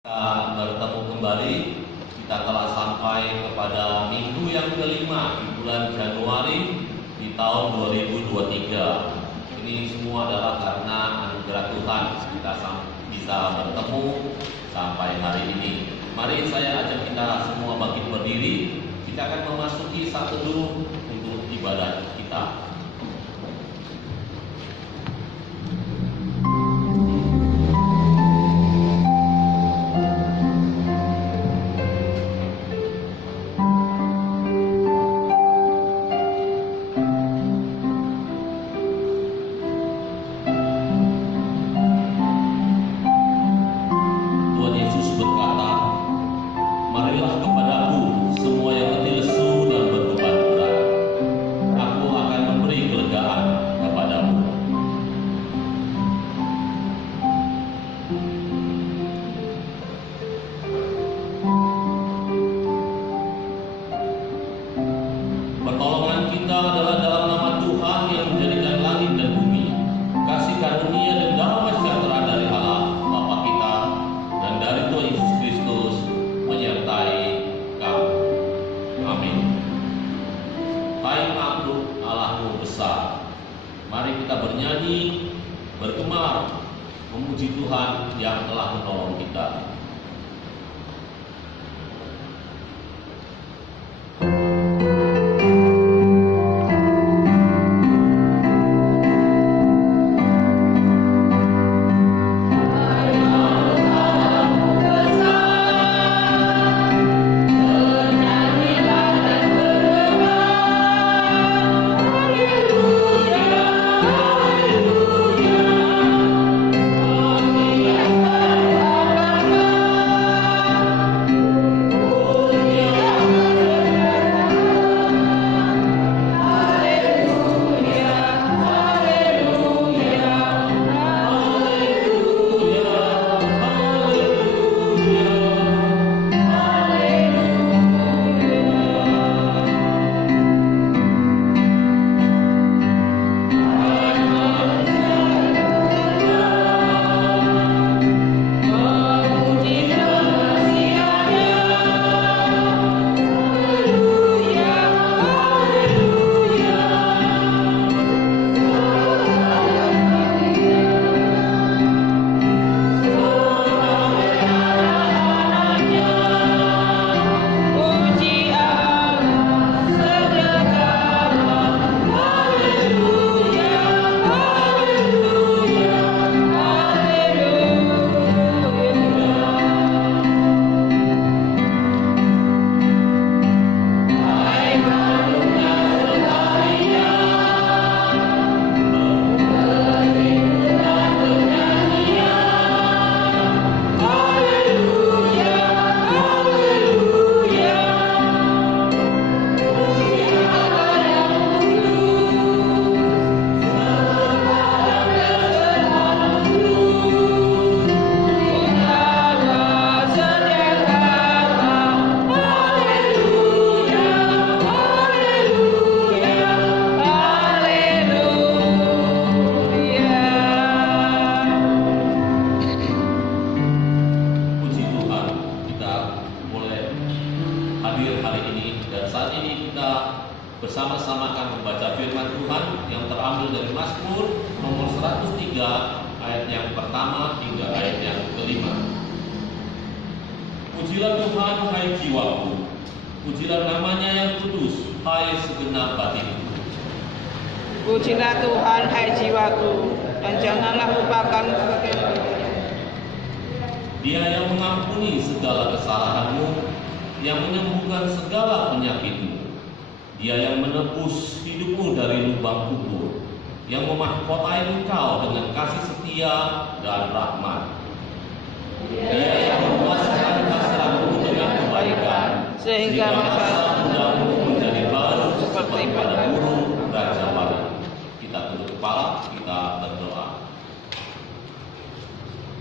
Kita bertemu kembali. Kita telah sampai kepada minggu yang kelima di bulan Januari di tahun 2023. Ini semua adalah karena anugerah Tuhan kita bisa bertemu sampai hari ini. Mari saya ajak kita semua bangkit berdiri. Kita akan memasuki saat teduh untuk ibadah kita. Mari kita bernyanyi, bergemar, memuji Tuhan yang telah menolong kita. Bersama-sama akan membaca firman Tuhan yang terambil dari Mazmur nomor 103 ayat yang pertama hingga ayat yang kelima. Pujilah Tuhan, hai jiwaku, pujilah namanya yang kudus, hai segenap batinku. Pujilah Tuhan, hai jiwaku, dan janganlah lupakan kebaikan. Dia yang mengampuni segala kesalahanmu, yang menyembuhkan segala penyakitmu. Dia yang menebus hidupmu dari lubang kubur, yang memahkotai engkau dengan kasih setia dan rahmat. Dia yang memuaskan hasratmu dengan kebaikan, sehingga masa mudahmu menjadi baru seperti pada burung raja baru. Kita tunduk kepala, kita berdoa.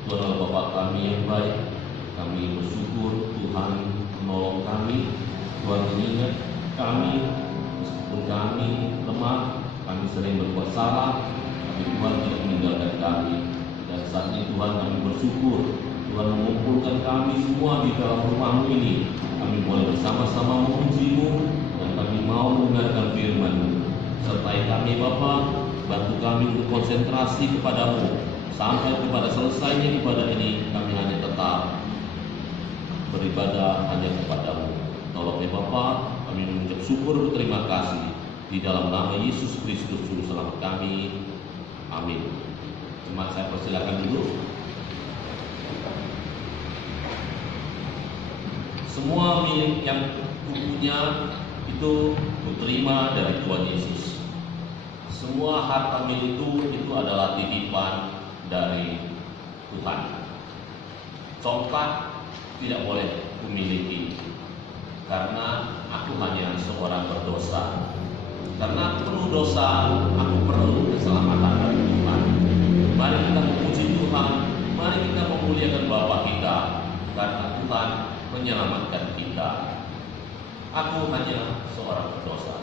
Tuhan Allah Bapa kami yang baik, kami bersyukur Tuhan menolong kami. Tuhan mengingat kami. Meskipun kami lemah, kami sering berbuat salah, tapi Tuhan tidak meninggalkan kami. Dan saat ini Tuhan kami bersyukur Tuhan mengumpulkan kami semua di dalam rumah-Mu ini. Kami boleh bersama-sama memuji-Mu dan kami mau mendengarkan firman-Mu. Sertai kami Bapa, bantu kami untuk konsentrasi kepada-Mu. Sampai kepada selesainya ibadah ini, kami hanya tetap beribadah hanya kepada-Mu. Tolong ya Bapa, kami mengucap syukur berterima kasih di dalam nama Yesus Kristus Juru Selamat kami. Amin. Jemaat saya persilakan dulu. Semua milik yang kupunya itu kuterima dari Tuhan Yesus. Semua harta milik itu adalah titipan dari Tuhan. Congkak tidak boleh kumiliki karena aku hanya seorang berdosa. Karena aku penuh dosa, aku perlu keselamatan dari Tuhan. Mari kita memuji Tuhan, mari kita memuliakan Bapa kita, karena Tuhan menyelamatkan kita. Aku hanya seorang berdosa.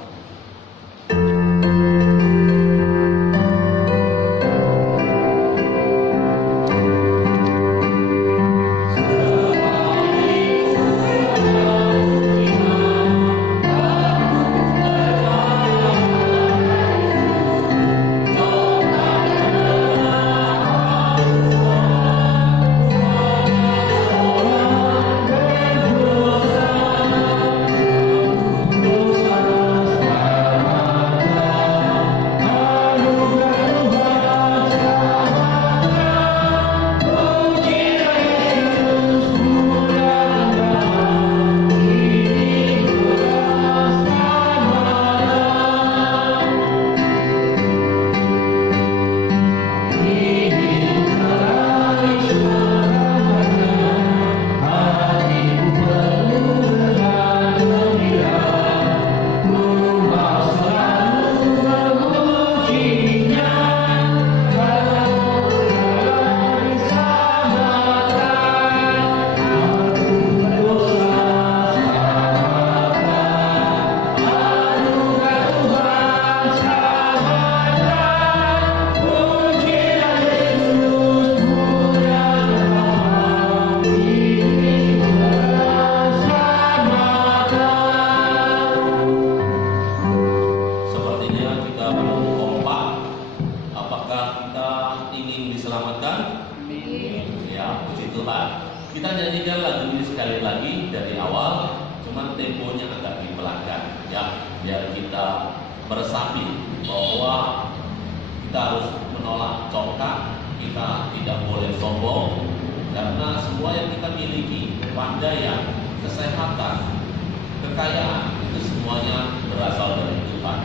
Kita nyanyikan lagu ini sekali lagi dari awal, cuman temponya agak dipelankan ya, biar kita meresapi bahwa kita harus menolak congkak, kita tidak boleh sombong, karena semua yang kita miliki, kepandaian, kesehatan, kekayaan, itu semuanya berasal dari Tuhan.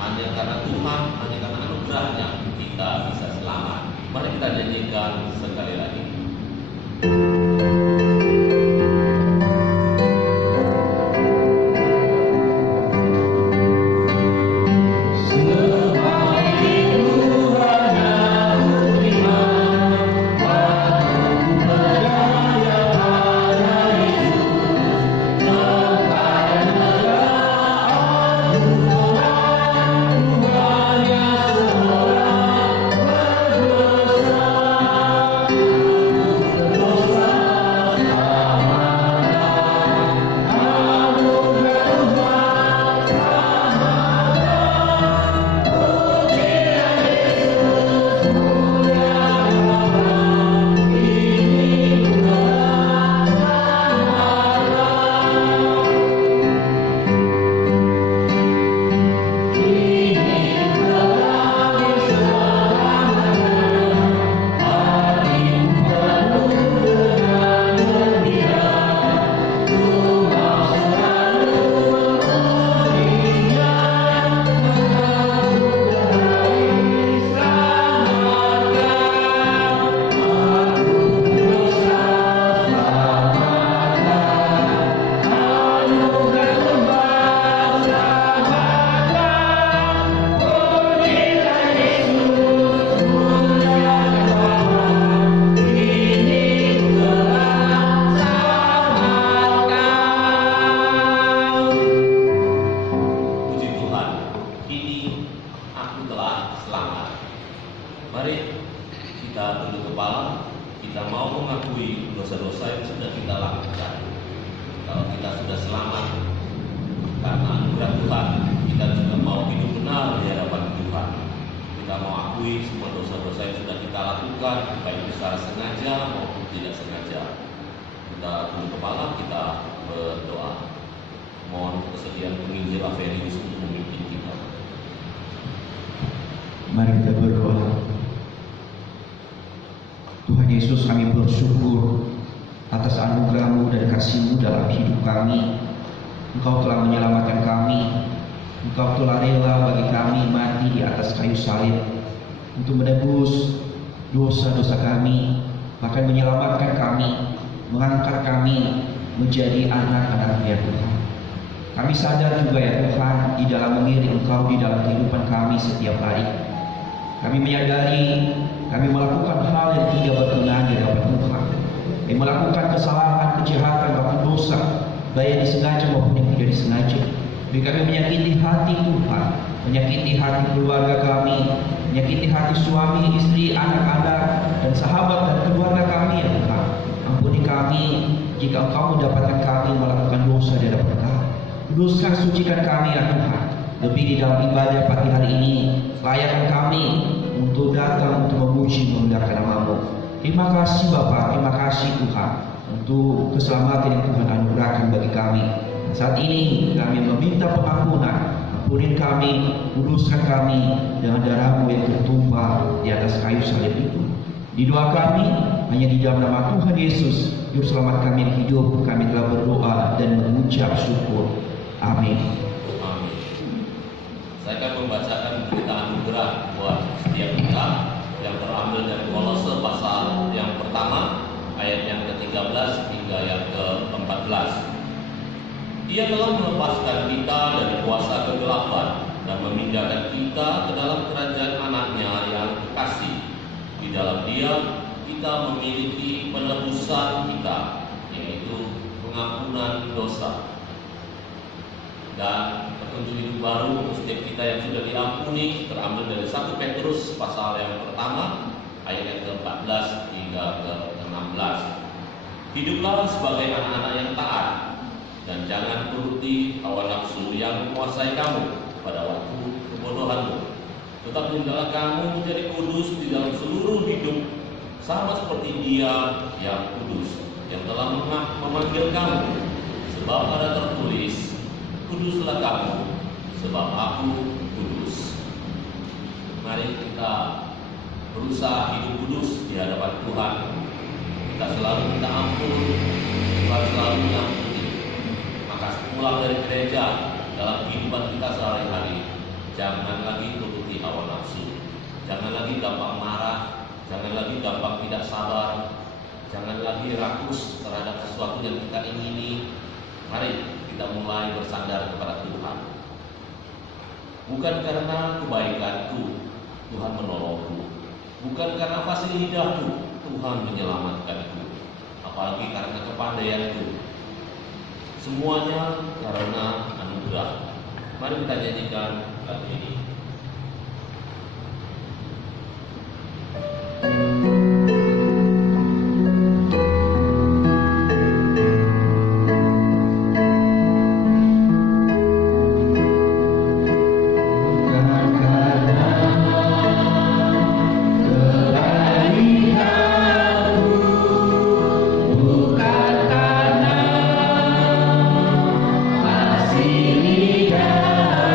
Hanya karena Tuhan, hanya karena anugerahnya kita bisa selamat. Mari kita nyanyikan sekali lagi. kita mau mengakui dosa-dosa yang sudah kita lakukan. Kalau kita sudah selamat karena anugerah Tuhan, kita juga mau hidup benar di hadapan Tuhan. Kita mau akui semua dosa-dosa yang sudah kita lakukan, baik secara sengaja maupun tidak sengaja. Kita tunduk kepala, kita berdoa. Mohon kesediaan penginjil Averius untuk memimpin kita. Mari kita berdoa. Tuhan Yesus, kami bersyukur atas anugerah-Mu dan kasih-Mu dalam hidup kami. Engkau telah menyelamatkan kami. Engkau telah rela bagi kami mati di atas kayu salib untuk menebus dosa-dosa kami, bahkan menyelamatkan kami, mengangkat kami menjadi anak-anak-Nya Tuhan. Kami sadar juga ya Tuhan, di dalam mengiring Engkau di dalam kehidupan kami setiap hari. Kami menyadari kami melakukan hal yang tidak berkenan di hadapan Tuhan. Kami melakukan kesalahan, kejahatan, bahkan dosa, baik yang disengaja maupun yang tidak disengaja. Jadi kami menyakiti hati Tuhan, menyakiti hati keluarga kami, menyakiti hati suami, istri, anak-anak, dan sahabat dan keluarga kami ya Tuhan. Ampuni kami jika Engkau mendapatkan kami melakukan dosa di hadapan Engkau. Kuduskan, sucikan kami ya Tuhan. Lebih di dalam ibadah pagi hari ini, layakkan kami untuk datang untuk memuji memuliakan nama-Mu. Terima kasih Bapa, terima kasih Tuhan untuk keselamatan yang Tuhan anugerahkan bagi kami. Dan saat ini kami meminta pengampunan, ampuni kami, kuduskan kami dengan darah-Mu yang tertumpah di atas kayu salib itu. Di doa kami hanya di dalam nama Tuhan Yesus, Juru Selamat kami yang hidup, kami telah berdoa dan mengucap syukur. Amin. Amin. Saya akan membacakan berita anugerah buat setiap kita yang terambil dari Kolose pasal yang pertama ayat yang ke-13 hingga yang ke-14. Ia telah melepaskan kita dari kuasa kegelapan dan memindahkan kita ke dalam kerajaan anaknya yang kekasih. Di dalam Dia kita memiliki penebusan kita, yaitu pengampunan dosa dan petunjuk hidup baru untuk setiap kita yang sudah diampuni, terambil dari 1 Petrus pasal yang pertama ayat yang ke-14 hingga ke-16. Hiduplah sebagai anak-anak yang taat dan jangan turuti hawa nafsu yang menguasai kamu pada waktu kebodohanmu. Tetap hendaklah kamu menjadi kudus di dalam seluruh hidup, sama seperti Dia yang kudus, yang telah memanggil kamu. Sebab ada tertulis, kuduslah kamu, sebab Aku kudus. Mari kita berusaha hidup kudus di hadapan Tuhan. Kita selalu minta ampun, Tuhan selalu mengampuni. Maka pulang dari gereja dalam kehidupan kita sehari-hari, jangan lagi turuti hawa nafsu, jangan lagi gampang marah, jangan lagi gampang tidak sabar, jangan lagi rakus terhadap sesuatu yang kita ingini. Mari kita mulai bersandar kepada Tuhan. Bukan karena kebaikanku Tuhan menolongku, bukan karena fasilitasku Tuhan menyelamatkanku, apalagi karena kepandaianku. Semuanya karena anugerah. Mari kita nyanyikan lagu ini. Masih lihatku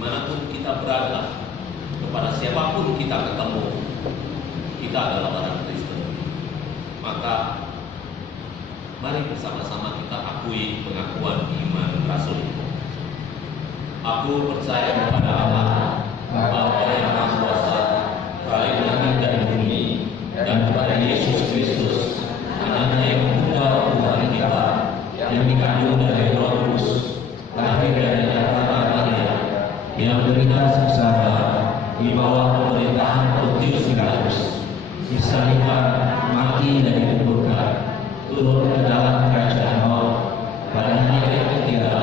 dimanapun kita berada, kepada siapapun kita ketemu, kita adalah orang Kristen. Maka mari bersama-sama kita akui pengakuan iman Rasul. Aku percaya kepada Allah, Bapa yang Maha Kuasa, Bapa langit dan bumi, dan kepada Yesus Kristus, Anaknya yang tunggal Tuhan kita, yang dikandung dari Roh Kudus, lahir dari Maria, yang menderita sengsara di bawah pemerintahan Pontius Pilatus, disalibkan, mati dan dikuburkan, turun ke dalam kerajaan maut, pada hari yang ketiga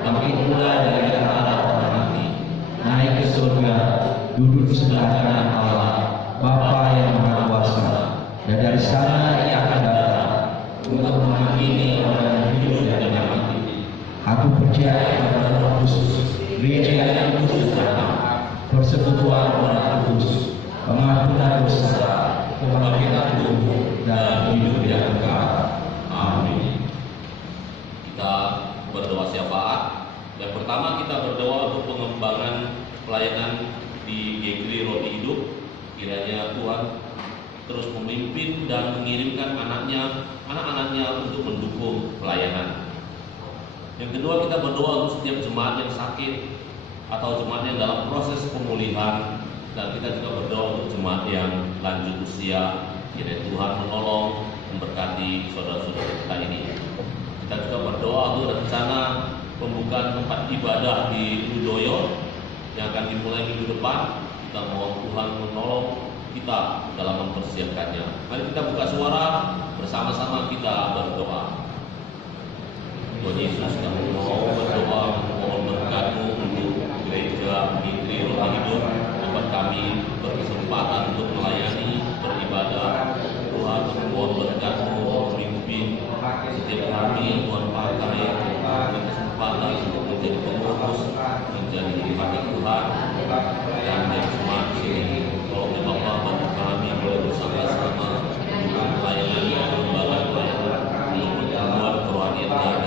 bangkit pula dari antara orang mati, naik ke surga, duduk di sebelah kanan Allah, Bapa yang Maha Kuasa, dan dari sana Ia akan datang untuk menghakimi orang yang hidup dan yang mati. Aku percaya kepada Roh Kudus, gereja yang kudus dan benar, persekutuan orang kudus, pengampunan dosa, kebangkitan tubuh, dan hidup yang kekal. Amin. Kita berdoa syafaat. Yang pertama kita berdoa untuk pengembangan pelayanan di GKRI Roti Hidup. Kiranya Tuhan terus memimpin dan mengirimkan anak-anaknya untuk mendukung pelayanan. Yang kedua, kita berdoa untuk setiap jemaat yang sakit atau jemaat yang dalam proses pemulihan, dan kita juga berdoa untuk jemaat yang lanjut usia. Kiranya Tuhan menolong, memberkati saudara-saudara kita ini. Kita juga berdoa untuk rencana pembukaan tempat ibadah di Ludoyo yang akan dimulai minggu depan. Kita mohon Tuhan menolong kita dalam mempersiapkannya. Mari kita buka suara, bersama-sama kita berdoa. Tuhan Yesus, kami mau berdoa, mohon berkat-Mu untuk gereja GKRI Roti Hidup, dapat kami berkesempatan untuk melayani, beribadah. Tuhan, mohon berkat-Mu memimpin setiap kami, Tuhan pakai dengan kesempatan untuk menjadi pengurus, menjadi pakai Tuhan, dan dari semua sini. Tolong ya Bapak, bantu kami boleh bersama-sama untuk pelayanan, lembaga pelayanan, untuk pertemuan kerohanian ada,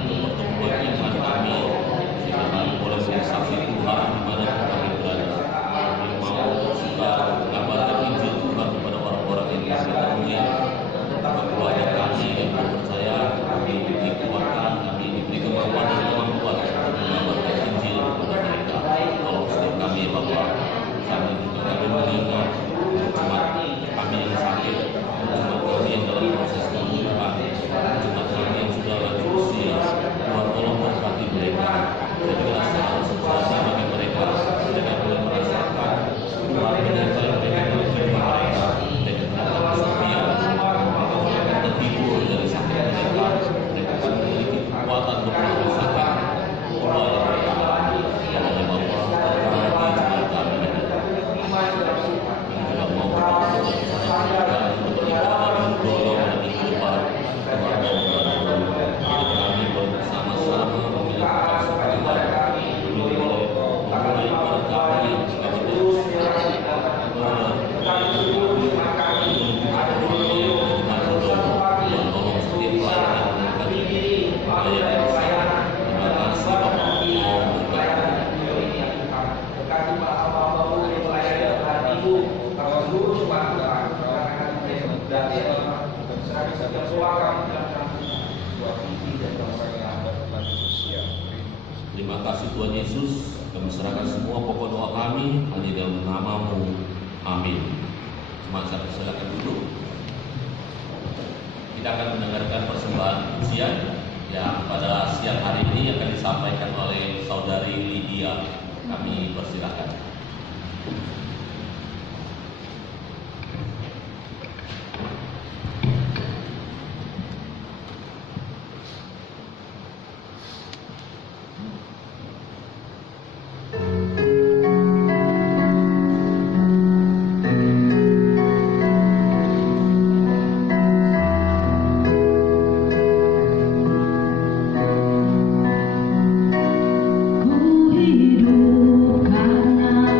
untuk pertemuan iman kami, sehingga kami boleh menjadi saksi Tuhan di mana kami berada. Kami mau juga mengabarkan Injil Tuhan kepada orang-orang yang kami temui, kepada keluarga kami yang percaya. Kami diberi kekuatan, kami diberi kemampuan dan kemampuan untuk mengabarkan Injil kepada mereka. Tolong setiap kami ya Bapak. Kami juga kami mengingat jemaat kami yang sakit, jemaat kami yang dalam proses pemulihan, jemaat kami yang sudah lanjut usia. Tuhan tolong berkati mereka. Jadilah selalu sejahtera bagi mereka. Mereka boleh merasakan Tuhan menyertai mereka dalam kehidupan mereka. Mereka dalam kesepian, mereka terhibur dari sakit mereka. Mereka akan memiliki kekuatan untuk merasakan doa yang mereka alami. Tolong ya Bapa, berkati jemaat kami. Juga mau bersama-sama untuk beribadah dan berdoa pada minggu depan. Tuhan mau membantu kami bersama-sama memiliki persekutuan. Dulu boleh memulai ibadah kami jika kita tolong setiap pelayanan memberkati pelayanan yang saya. Terima kasih Bapak. Terima kasih Tuhan Yesus. Kami serahkan semua pokok doa kami hanya dalam nama-Mu. Amin. Mari kita silakan duduk. Kita akan mendengarkan persembahan pujian yang pada siang hari ini akan disampaikan oleh Saudari Lydia. Kami persilakan. Ku hidup karena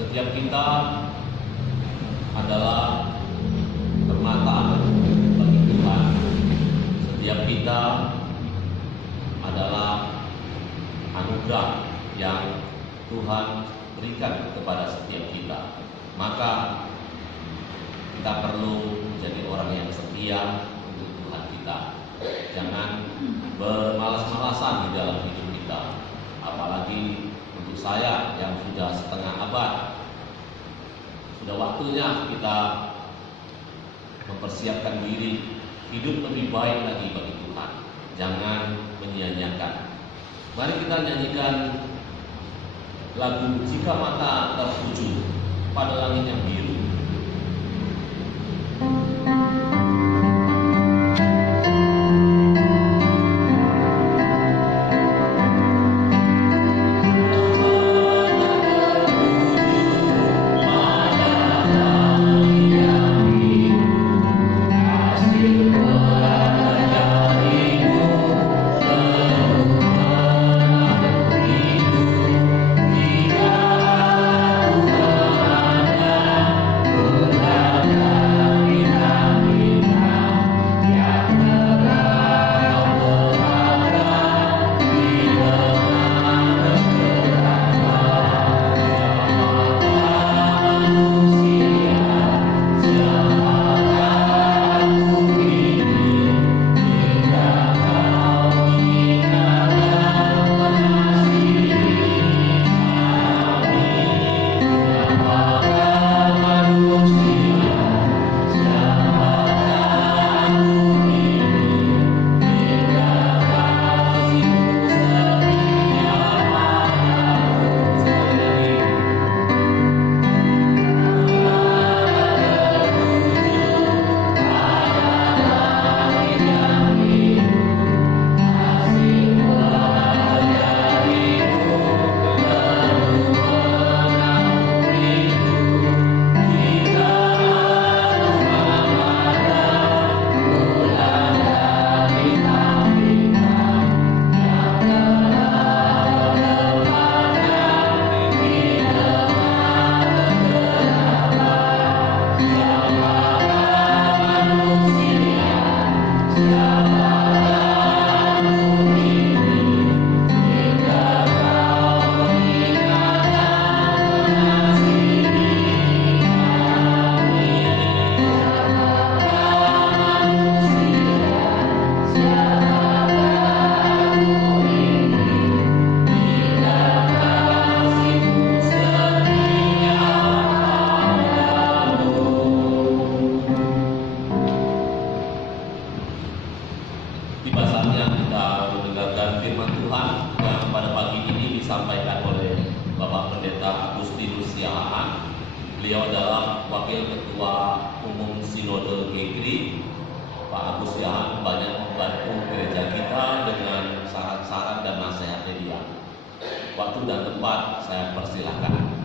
Setiap kita adalah permata bagi Tuhan. Setiap kita adalah anugerah yang Tuhan berikan kepada setiap kita. Maka kita perlu menjadi orang yang setia untuk Tuhan kita. Jangan bermalas-malasan di dalam hidup kita. Apalagi untuk saya yang sudah setengah abad, sudah waktunya kita mempersiapkan diri hidup lebih baik lagi bagi Tuhan. Jangan menyia-nyiakan. Mari kita nyanyikan lagu Jika Mata Tertuju pada Langit yang Biru. Tiba saatnya kita mendengarkan firman Tuhan yang pada pagi ini disampaikan oleh Bapak Pendeta Agustinus Siahaan. Beliau adalah Wakil Ketua Umum Sinode GKRI. Pak Agus Siahaan banyak membantu gereja kita dengan saran-saran dan nasihatnya dia. Waktu dan tempat saya persilahkan.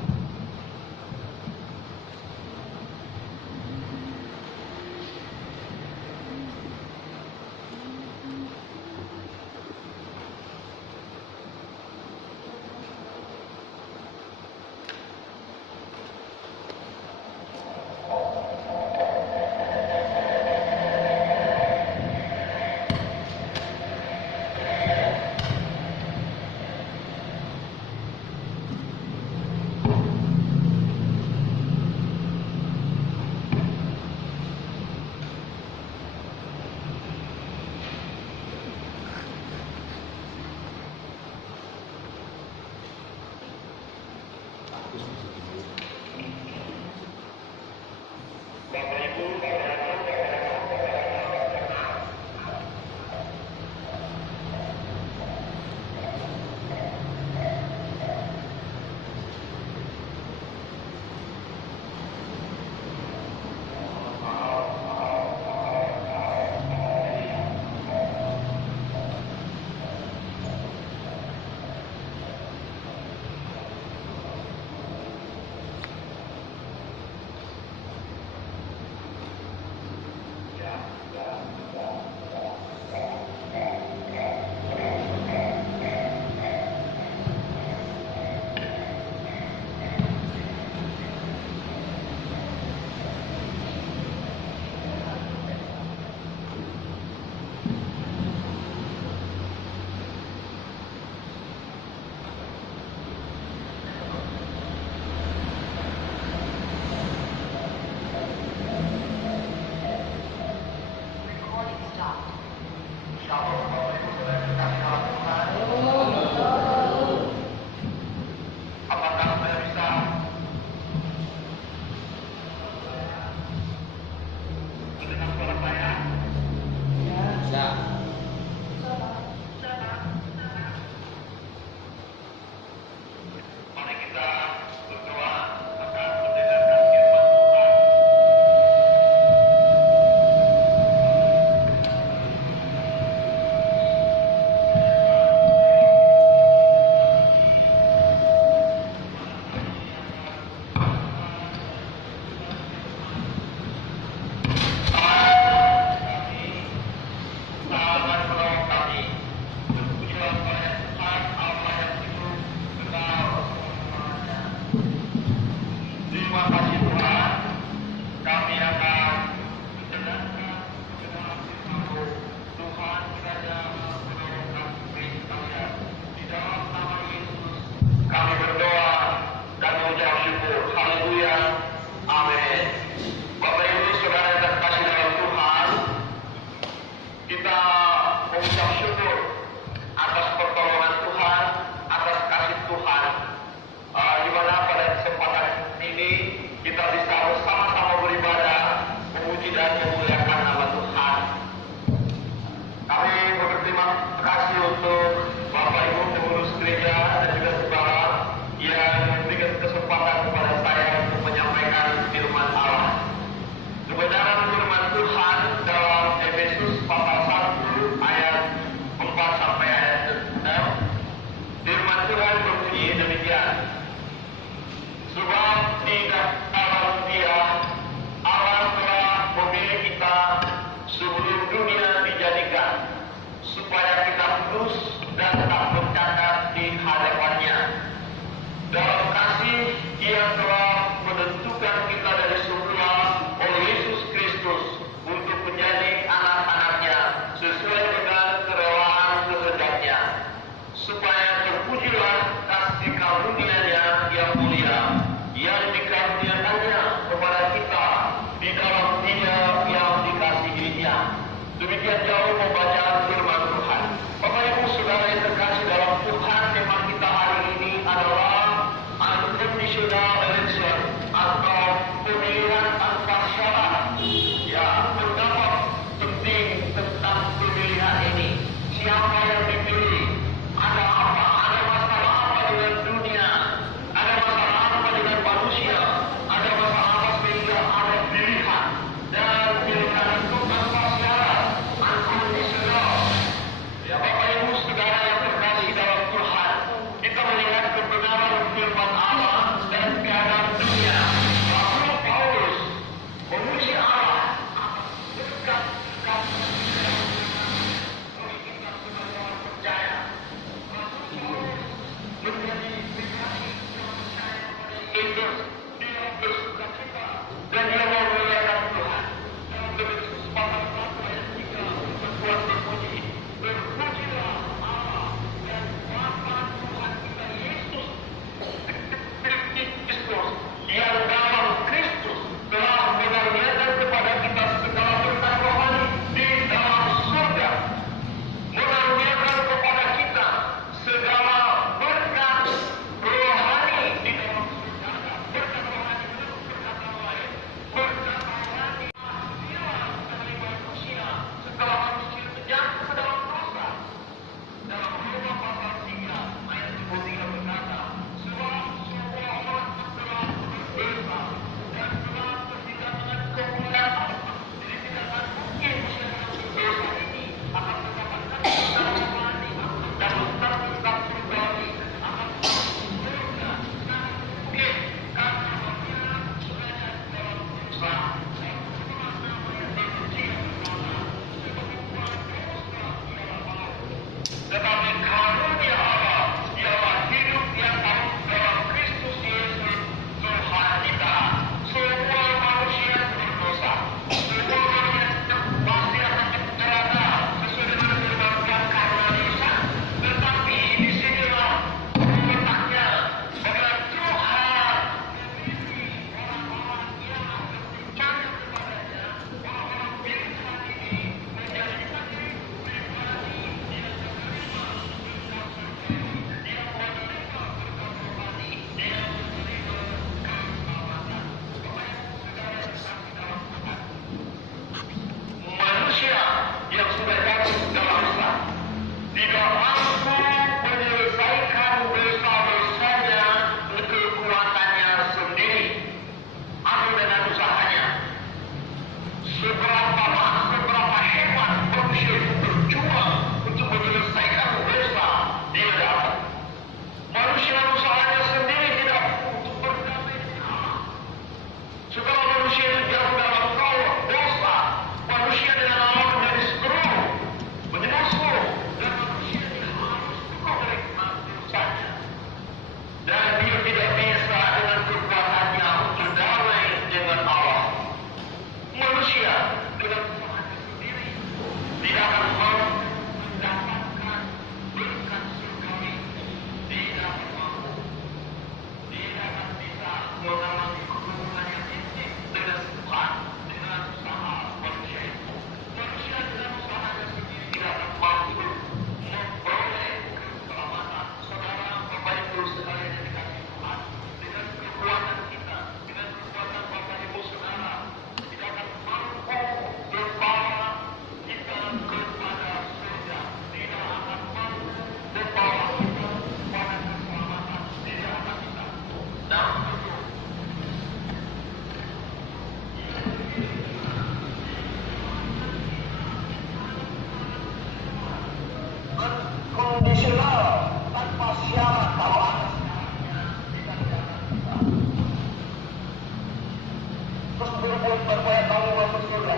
supaya kamu masuk surga.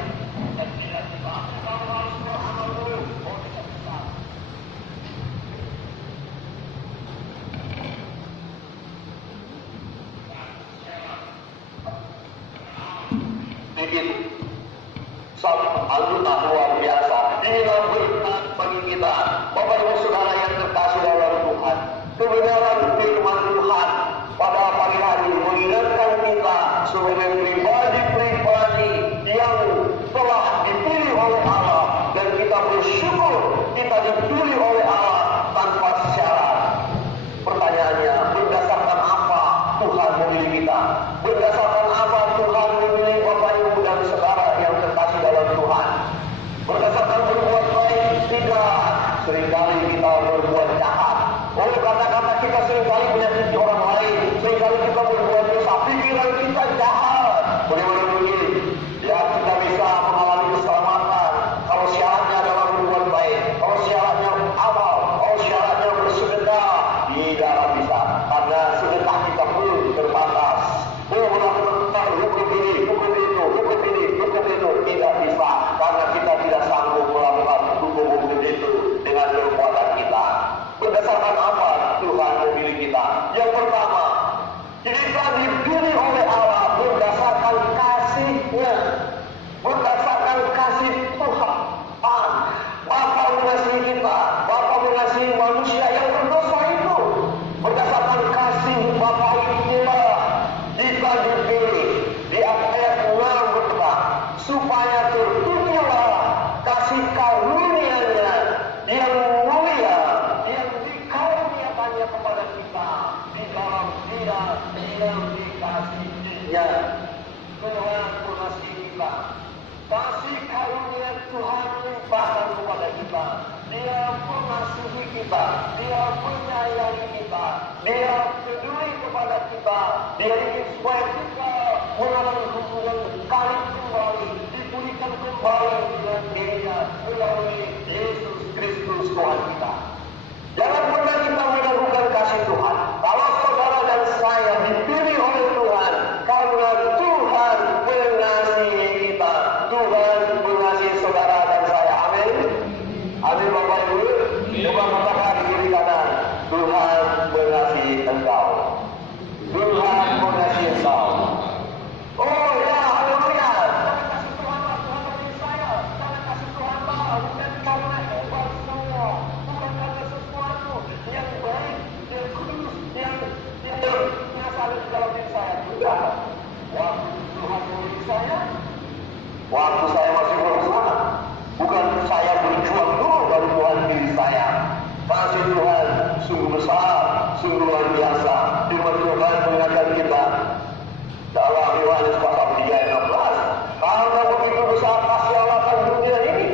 Dan tidak dipakai, kamu harus beramal dulu. Oh, tidak bisa. Bikin satu anggota luar biasa. Inilah berkat bagi kita, Bapak Ibu Saudara yang terkasih dalam Tuhan. Kebenaran firman Tuhan pada pagi hari mengingatkan kita sebagai pribadi-pribadi yang telah dipilih oleh Allah, dan kita bersyukur kita dipilih oleh Allah tanpa syarat. Pertanyaannya, berdasarkan apa Tuhan memilih kita? Berdasarkan apa Tuhan memilih Bapak Ibu dan Saudara yang terkasih dalam Tuhan? Berdasarkan berbuat baik? Tidak. Seringkali kita berbuat jahat. Oh, kata-kata kita seringkali menyakiti orang lain. Seringkali kita berbuat dosa. Pikiran kita jahat. Bagaimana mungkin? Ya, kita bisa mengalami keselamatan kalau syaratnya adalah berbuat baik. Kalau syaratnya amal. Kalau syaratnya bersedekah. Tidak bisa. Karena sedekah kita pun terbatas. Melakukan hukum ini, hukum itu, hukum ini, hukum itu. Tidak bisa. Karena kita tidak sanggup melakukan hukum-hukum itu dengan kekuatan kita. Berdasarkan apa Tuhan memilih kita? Yang pertama, kita dipilih oleh Allah berdasarkan kasih-Nya, berdasarkan kasih Tuhan. Bapa mengasihi kita, Bapa mengasihi manusia yang berdosa itu. Berdasarkan kasih Bapa inilah kita dipilih. Di ayat 6 berkata, supaya tertunjuklah kasih karunia-Nya yang mulia, yang dikaruniakannya kepada kita di dalam Dia yang dikasihinya. Tuhan mengasihi kita. Kasih karunia Tuhan limpahkan kepada kita. Dia mengasihi kita. Dia menyayangi kita. Dia peduli kepada kita. Dia ingin supaya kita mengalami hubungan kali kembali, dipulihkan kembali dengan dirinya melalui Yesus Kristus Tuhan kita. Jangan pernah kita meragukan kasih Tuhan. Kalau saudara dan saya dipilih oleh Tuhan, karena Tuhan mengasihi kita, Tuhan mengasihi saudara dan saya. Amin. Amin, Bapak Ibu. Coba katakan di kiri kanan, Tuhan mengasihi engkau. Tuhan mengasihi engkau. Oh ya, haleluya. Jangan kasih Tuhan lah, Tuhan mengasihi saya. Jangan kasih Tuhan lah, bukan karena hebat semua, bukan karena sesuatu yang baik, yang kudus, yang biasa di dalam diri saya. Tidak. Waktu Tuhan memilih saya, waktu saya masih berusaha, bukan saya berjuang dulu baru Tuhan pilih saya. Kasih Tuhan sungguh besar, sungguh luar biasa. Firman Tuhan mengajar kita dalam Yohanes pasal 3 ayat 16. Karena begitu besar kasih Allah akan dunia ini.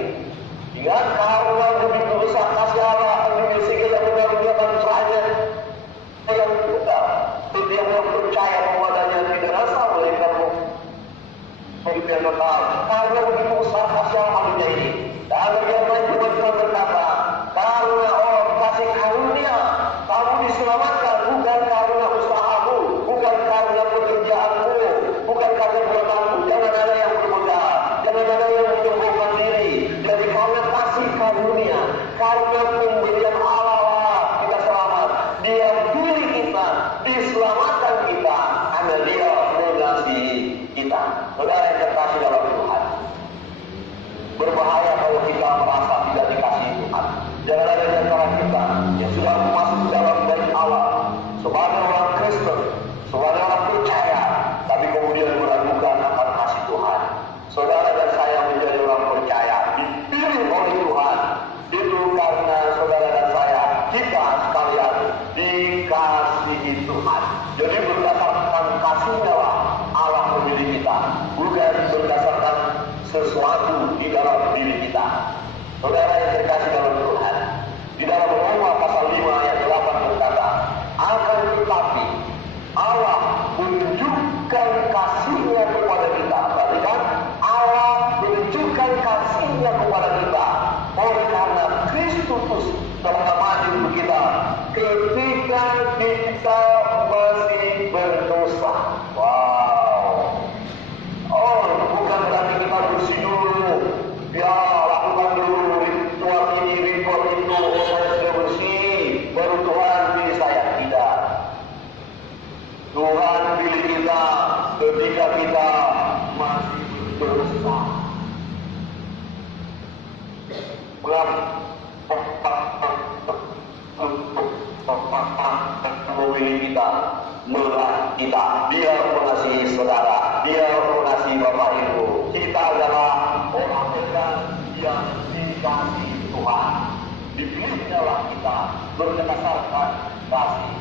Ingat, karena begitu besar kasih Allah akan dunia sehingga yang mengaruniakan putranya yang tunggal. Setiap yang percaya kepadanya tidak rasa melainkan hidup yang kekal. Karena begitu besar kasih Allah akan dunia ini. Dan yang lain juga berkata, karena Allah kasih karunia, kamu diselamatkan bukan karena usahamu, bukan karena pekerjaanmu, bukan karena buatanmu. Jangan ada yang bermegah, jangan ada yang menyombongkan diri. Jadi karena kasih karunia, karena pemberian Allah lah kita selamat. Dia pilih kita, diselamatkan kita, karena Dia mengasihi kita. Saudara yang terkasih dalam Tuhan, berbahaya kalau kita merasa tidak dikasihi Tuhan. Jangan ada di antara kita yang sudah masuk dalam dari Allah sebagai orang Kristen, sebagai orang percaya, tapi kemudian meragukan akan kasih Tuhan. Saudara dan saya menjadi orang percaya, dipilih oleh Tuhan. Itu karena saudara dan saya, kita sekalian dikasihi Tuhan. Jadi berdasarkan kasih-Nya lah Allah memilih kita, bukan berdasarkan sesuatu di dalam diri ketika kita masih berdosa. Memilih kita, melihat kita. Dia mengasihi saudara, dia mengasihi Bapak Ibu. Kita adalah orang yang dikasihi Tuhan. Dipilihnya lah kita berdasarkan kasih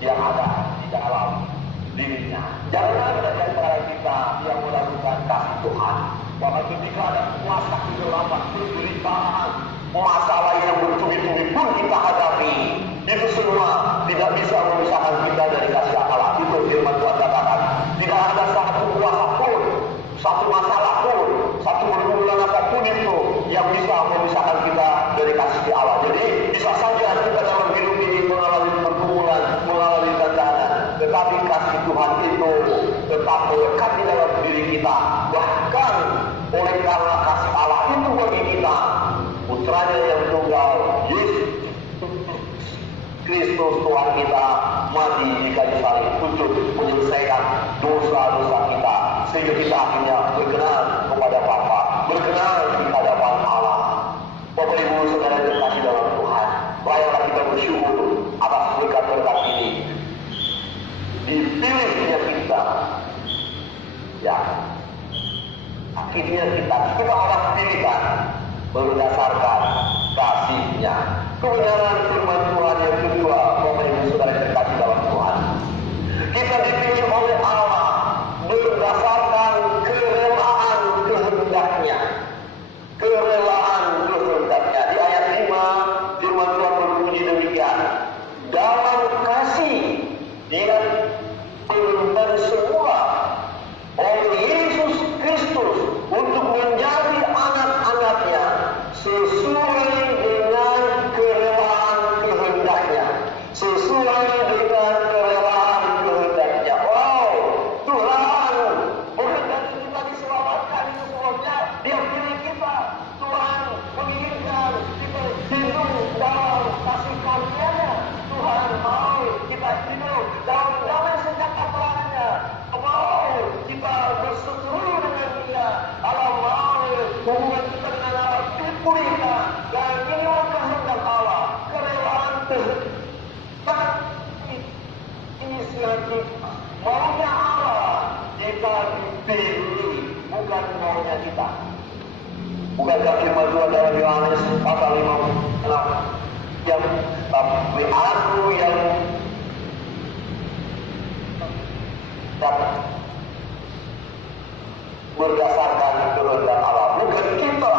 yang ada di dalam dirinya. Jangan ada di antara kita yang melakukan kasih Tuhan. Bahwa ketika ada kuasa kegelapan, penderitaan, masalah yang bertubi-tubi pun kita hadapi, itu semua tidak bisa memisahkan kita dari kasih Allah. Itu firman Tuhan katakan. Tidak ada satu kuasa pun, satu masalah pun, satu pergumulan apapun itu yang bisa memisahkan kita dari kasih Allah. Jadi bisa saja kita dalam hidup ini mengalami pergumulan, mengalami tantangan, tetapi kasih Tuhan itu tetap melekat di dalam diri kita. Bahkan oleh karena kasih Allah itu bagi kita, putranya yang tunggal, Yesus Kristus Tuhan kita mati di kayu salib untuk menyelesaikan dosa-dosa kita, sehingga kita akhirnya berkenan kepada Bapa, berkenan di hadapan Allah. Bapak Ibu saudara terkasih dalam Tuhan, layaklah kita bersyukur atas berkat-berkat ini. Dipilihnya kita, ya, akhirnya kita orang pilihan berdasarkan kasih-Nya. Kebenaran firman Tuhan yang kedua, Bapak Ibu saudara terkasih dalam Tuhan, kita dipilih oleh Allah berdasarkan kerelaan kehendak-Nya. Kerelaan kehendak-Nya. Di ayat 5 firman Tuhan berbunyi demikian, dalam kasih Dia memberikan semua oleh Yesus Kristus untuk menjadi anak-anak-Nya sesuai dengan kerelaan kehendak-Nya. Sesuai dengan kerelaan kehendak-Nya. Wow, Tuhan menghendaki kita diselamatkan itu semuanya. Dia pilih kita. Tuhan menginginkan kita hidup dalam kasih karunia-Nya. Tuhan mau kita hidup dalam damai sejahtera-Nya. Mau kita berseteru dengan Dia. Allah mau hubungan kita dengan Allah dipulihkan. Dan inilah kehendak Allah. Kerelaan kehendak inisiatif maunya Allah. Kita dipilih, bukan maunya kita. Bukankah firman Tuhan dalam Yohanes pasal 5 yang tapi aku yang berdasarkan kehendak Allah, bukan kita.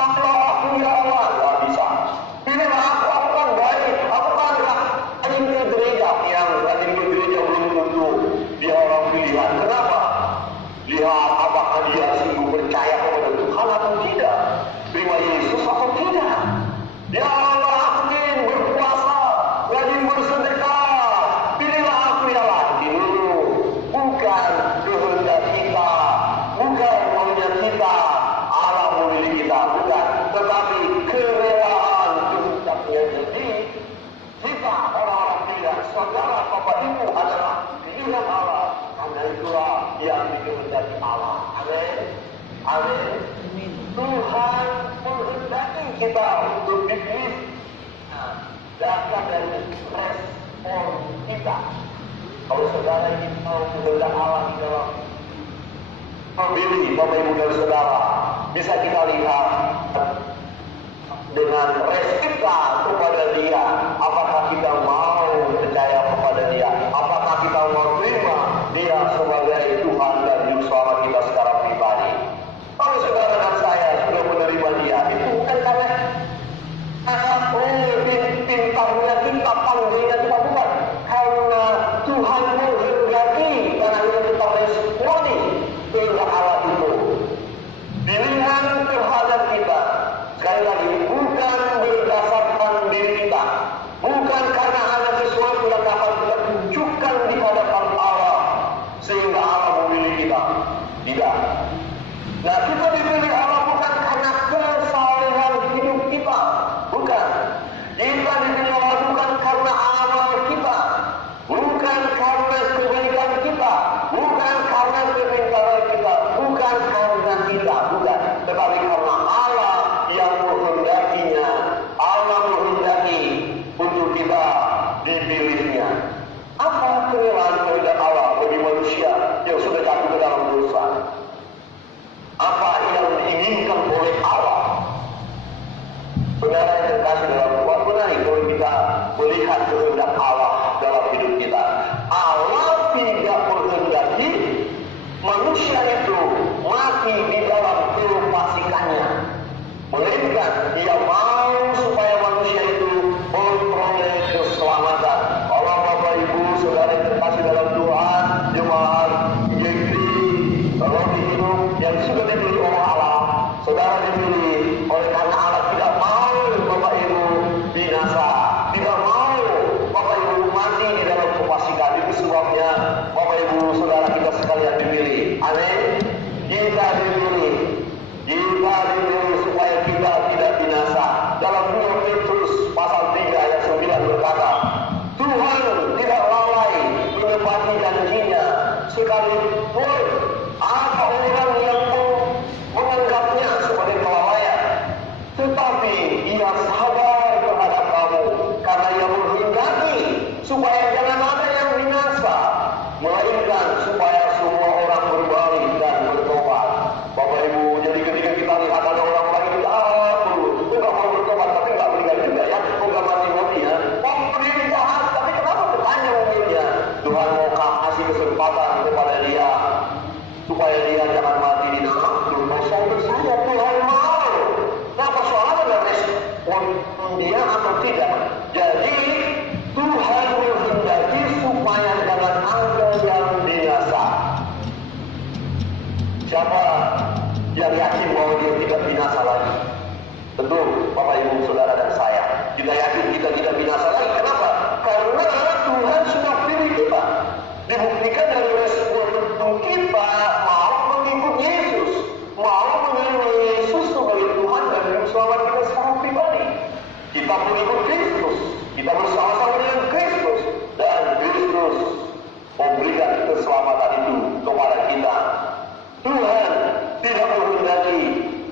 Kalau aku ya Allah, tidak bisa. Pilihlah aku kan baik, aku kan rajin ke gereja. Yang rajin ke gereja belum tentu dia orang pilihan. Kenapa? Lihat apakah dia sungguh percaya kepada Tuhan atau tidak. Terima Yesus atau tidak. Dia Allah rajin berpuasa, rajin bersedekah. Pilihlah aku ya lagi dulu. Bukan kehendak kita, bukan maunya kita. Allah memilih kita, bukan. Tetapi kerelaan kehendaknya. Jadi kita orang-orang pilihan, saudara Bapak Ibu adalah pilihan Allah. Karena itulah yang dikehendaki Allah. Amin. Amin. Tuhan menghendaki kita untuk dipilih. Dasar dari respon kita. Kalau saudara ingin tahu kehendak Allah di dalam memilih Bapak Ibu dan saudara, bisa kita lihat dengan respon kita kepada Dia. Apakah kita mau percaya kepada Dia? Apakah kita mau terima Dia sebagai Tuhan dan Juru Selamat kita secara pribadi? Kalau saudara dan saya sudah menerima Dia, itu bukan karena pintarnya kita, panggilnya kita, bukan. Karena Tuhan menghendaki, karena kita responi kehendak Allah itu. Pilihan terhadap kita, sekali lagi, bukan berdasarkan diri kita, bukan karena ada sesuatu yang dapat kita tunjukkan di hadapan Allah sehingga Allah memilih kita. Tidak. Nah, kita dipilih Allah bukan karena kesalehan hidup kita, bukan. Kita dipilih Allah bukan karena amal kita, bukan karena sekalipun ada orang yang menganggapnya sebagai kelalaian, tetapi ia sabar terhadap kamu karena ia menghendaki supaya jangan ada yang binasa, melainkan supaya semua orang berbalik dan bertobat. Bapak Ibu, jadi ketika kita lihat ada orang lain enggak mau bertobat tapi enggak meninggal juga ya, enggak mati-mati ya, ini jahat tapi kenapa bertanya umurnya? Tuhan mau kasih kesempatan kepada dia supaya dia jangan mati di dalam dosa bersaya. Tuhan mau. Nah, persoalan adalah respon dia atau tidak. Jadi Tuhan menghendaki supaya jangan ada yang binasa. Siapa yang yakin bahwa dia tidak binasa lagi? Tentu Bapak Ibu Saudara dan saya. Kita yakin kita tidak binasa lagi. Kenapa? Karena Tuhan sudah pilih kita. Dibuktikan dari respon kita mau mengikut Yesus, mau menerima Yesus sebagai Tuhan dan Juru Selamat kita secara pribadi. Kita mengikut Kristus, kita bersama-sama dengan Kristus, dan Kristus memberikan keselamatan itu kepada kita. Tuhan tidak menghendaki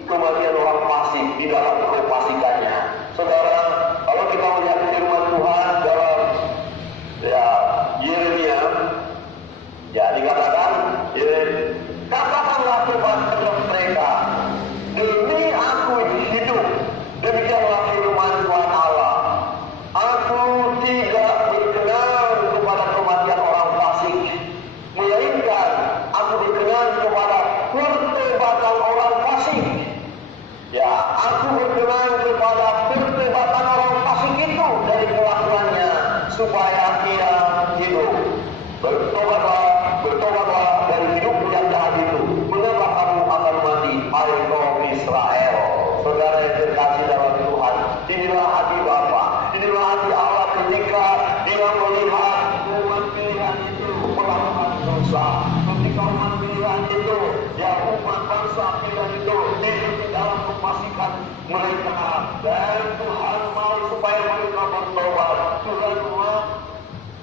kematian orang fasik di dalam kefasikannya. Saudara, kalau kita melihat firman Tuhan dalam Yeremia, dikatakan, katakanlah kepada mereka, demi aku hidup, demikianlah firman Tuhan Allah. Aku tidak berkenan kepada kematian orang fasik, melainkan aku berkenan kepada pertobatan orang fasik. Aku berkenan kepada pertobatan orang fasik itu dari kelakuannya, supaya ia hidup. Bertobatlah dari hidup yang jahat itu. Mengapa kamu akan mati, hai kaum Israel? Saudara yang terkasih dalam Tuhan, inilah hati Bapa, inilah hati Allah ketika Dia melihat umat pilihan itu melakukan dosa. Ketika umat pilihan itu, umat bangsa pilihan itu hidup di dalam kefasikan mereka, dan Tuhan mau supaya mereka bertobat. Tuhan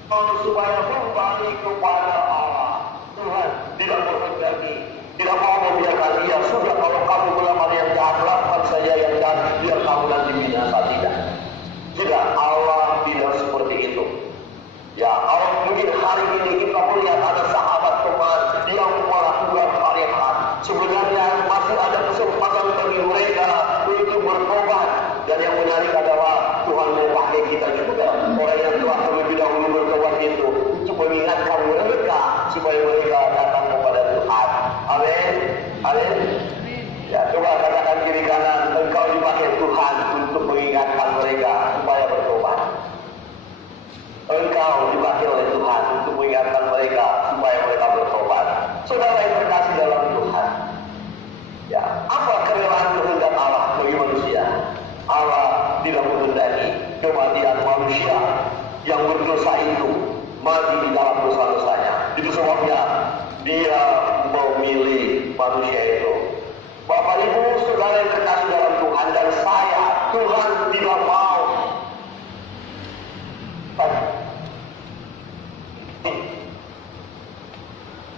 mau supaya kembali kepada Allah. Tuhan tidak menghendaki, tidak mau membiarkan dia sudah kalau kamu melakukan yang jahat, lakukan saja yang jahat, biar kamu nanti binasa. Tidak, Allah tidak seperti itu. Kalau mungkin hari ini kita melihat ada sahabat teman yang melakukan hal-hal, sebenarnya masih ada kesempatan bagi mereka untuk bertobat. Dan yang menarik adalah Tuhan mau pakai kita juga, orang yang telah terlebih dahulu bertobat itu, untuk mengingatkan mereka supaya mereka datang kepada Tuhan. Amin. Amin. Coba katakan kiri kanan, engkau dipakai Tuhan untuk mengingatkan mereka supaya bertobat. Engkau dipakai oleh Tuhan untuk mengingatkan mereka supaya mereka bertobat. Saudara yang terkasih dalam Tuhan, apa kerelaan kehendak Allah bagi manusia? Allah tidak menghendaki kematian manusia yang berdosa itu mati di dalam dosa-dosanya. Itu sebabnya Dia memilih manusia itu. Bapak Ibu Saudara yang terkasih dalam Tuhan dan saya, Tuhan tidak mau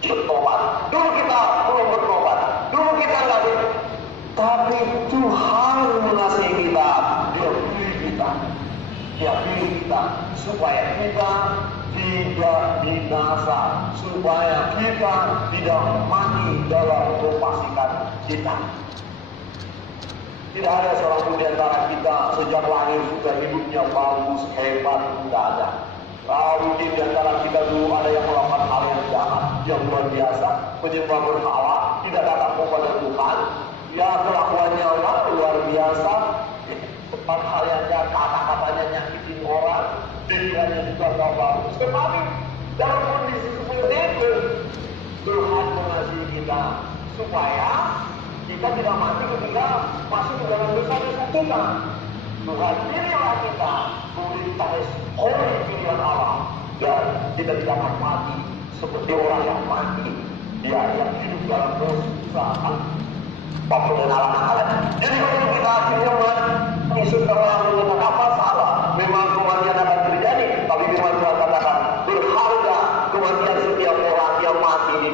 bertobat. Dulu kita belum bertobat, dulu kita nggak bertobat, tapi Tuhan mengasihi kita. Dia pilih kita supaya kita tidak binasa, supaya kita tidak mati dalam kefasikan kita. Tidak ada seorang pun di antara kita sejak lahir sudah hidupnya bagus, hebat, tidak ada. Mungkin di antara kita dulu ada yang melakukan hal yang jahat, yang luar biasa, menyembah berhala, tidak datang kepada Tuhan. Kelakuannya luar biasa, tempat halnya, kata-katanya nyakitin orang, pikirannya juga gak bagus. Tetapi dalam kondisi seperti itu, Tuhan mengasihi kita supaya kita tidak mati ketika masuk ke dalam dosa-dosa kita. Tuhan pilihlah kita, kemudian kita oleh pilihan Allah, dan kita tidak akan mati seperti orang yang mati, yang hidup dalam dosa. Apapun dan alam-alam. Jadi kalau kita akhirnya mati setelah mengatakan apa salah, memang kematian akan terjadi. Tapi firman Tuhan katakan berharga kematian setiap orang yang mati di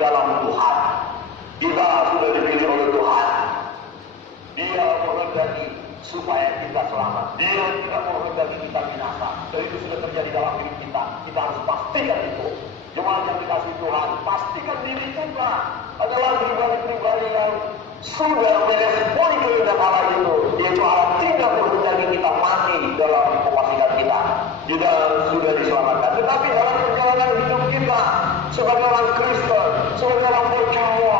Dia tidak menghendaki kita binasa. Dan itu sudah terjadi dalam diri kita. Kita harus pastikan itu. Jemaat yang dikasih Tuhan, pastikan diri kita adalah pribadi-pribadi yang sudah meresponi kehendak Allah itu, yaitu Allah tidak menghendaki kita mati dalam kepastikan kita. Kita sudah diselamatkan. Tetapi dalam perjalanan hidup kita sebagai orang Kristen, sebagai orang percaya,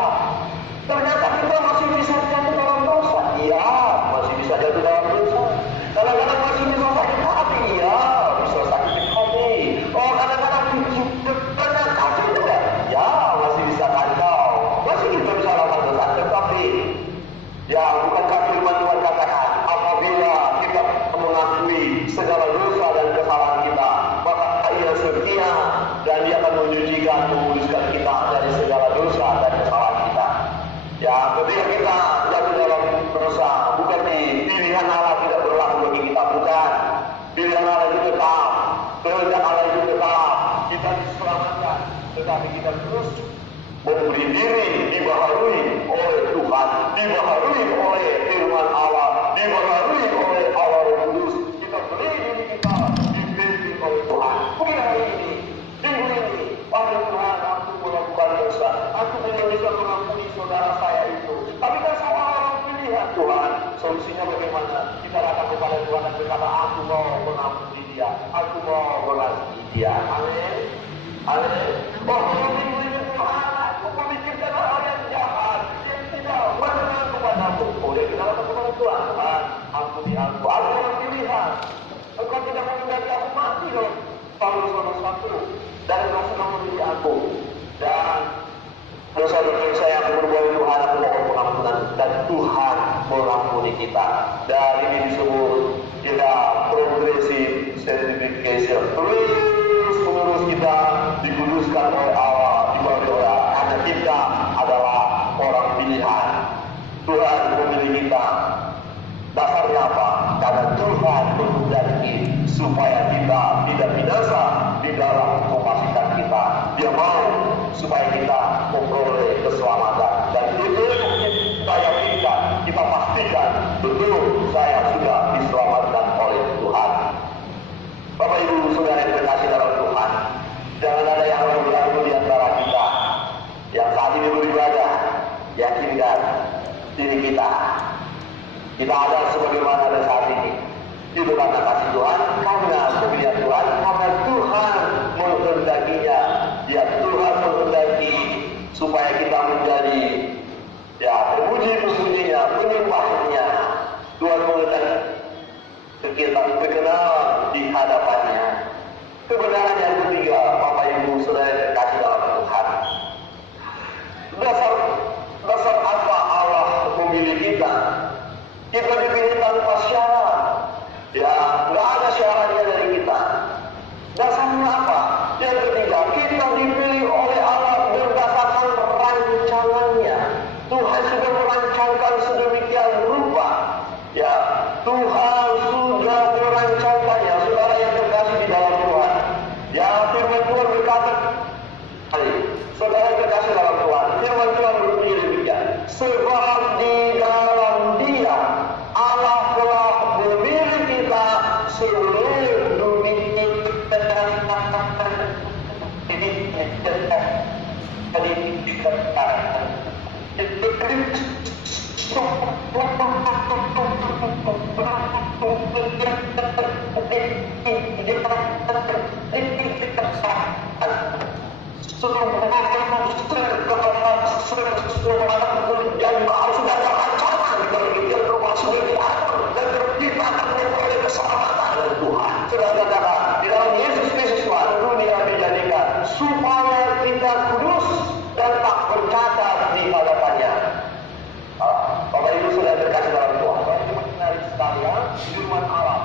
ternyata kita masih bisa jatuh dalam dosa. Iya, masih bisa jatuh dalam dosa. Kadang-kadang masih bisa sakit hati. Iya, bisa sakit hati. Oh, kadang-kadang ternyata kasih juga. Ya, masih bisa kacau. Masih kita bisa lakukan dosa. Tetapi, ya, bukankah firman Tuhan katakan, apabila kita mengakui segala dosa dan kesalahan kita, maka Ia setia dan Dia akan menyucikan, menguduskan kita dari segala dosa dan kesalahan kita. Ya, ketika kita jatuh dalam dosa, bukan pilihan Allah tidak berlaku bagi kita, bukan. Pilihan Allah itu tetap, kehendak Allah itu tetap, kita diselamatkan, tetapi kita terus memberi diri dibaharui oleh Tuhan, dibaharui oleh firman Allah, dibaharui oleh Allah Roh Kudus. Kita beri diri kita dibimbing oleh Tuhan. Mungkin hari ini, minggu ini, pada Tuhan, aku melakukan dosa, aku tidak bisa mengampuni saudara saya itu. Tapi kan sama orang pilihan Tuhan. Solusinya bagaimana? Kita datang kepada Tuhan dan berkata, aku mau mengampuni dia, aku mau mengasihi dia. Amin. Amin. Oh, minggu ini Tuhan, aku memikirkan hal yang jahat, yang tidak benar kepadamu. Oh, ya kita datang kepada Tuhan. Tuhan, ampuni aku. Aku orang pilihan. Engkau tidak menghendaki aku mati loh. Paulus 1 dan Engkau sudah memilih aku. Dan dosa-dosa saya yang aku berbuat Tuhan, aku mohon pengampunan dan Tuhan mengampuni kita. Dan ini disebut kita progressive sanctification. Terus menerus kita dikuduskan oleh Allah, dibawa oleh Allah, karena kita adalah orang pilihan. Tuhan memilih kita. Dasarnya apa? Karena Tuhan menghendaki supaya kita tidak binasa di dalam kefasikan kita. Dia mau supaya kita memperoleh keselamatan. Dan itu kita yakinkan, kita pastikan betul saya sudah diselamatkan oleh Tuhan. Bapak Ibu Saudara yang terkasih dalam Tuhan, jangan ada yang ragu-ragu di antara kita yang saat ini beribadah. Yakinkan diri kita. Kita ada sebagaimana ada saat ini. Itu karena kasih Tuhan, karena pemilihan Tuhan, karena Tuhan menghendakinya. Ya, Tuhan menghendaki supaya kita menjadi pemuji-pemujinya, penyembahnya. Tuhan menghendaki kita terkenal di hadapannya. Kebenaran yang ketiga, Bapak Ibu Saudara yang terkasih dalam Tuhan. Dasar apa Allah memilih kita? Kita dipilih tanpa syarat. Ya, nggak ada syaratnya dari kita. Dasarnya apa? Yang ketiga, kita dipilih oleh Allah berdasarkan rancangannya. Tuhan sudah merancangkan sedemikian rupa. Ya, Tuhan sudah merancangkannya. Saudara yang terkasih di dalam Tuhan. Ya, firman Tuhan berkata, saudara yang terkasih dalam Tuhan, firman Tuhan berbunyi demikian. Sebab di dalam Dia Allah telah memilih kita sebelum dunia di dalam Yesus Kristus Tuhan, dunia dijadikan supaya kita kudus dan tak bercacat di hadapannya. Bapak Ibu sudah terkasih dalam Tuhan, menarik sekalian firman Allah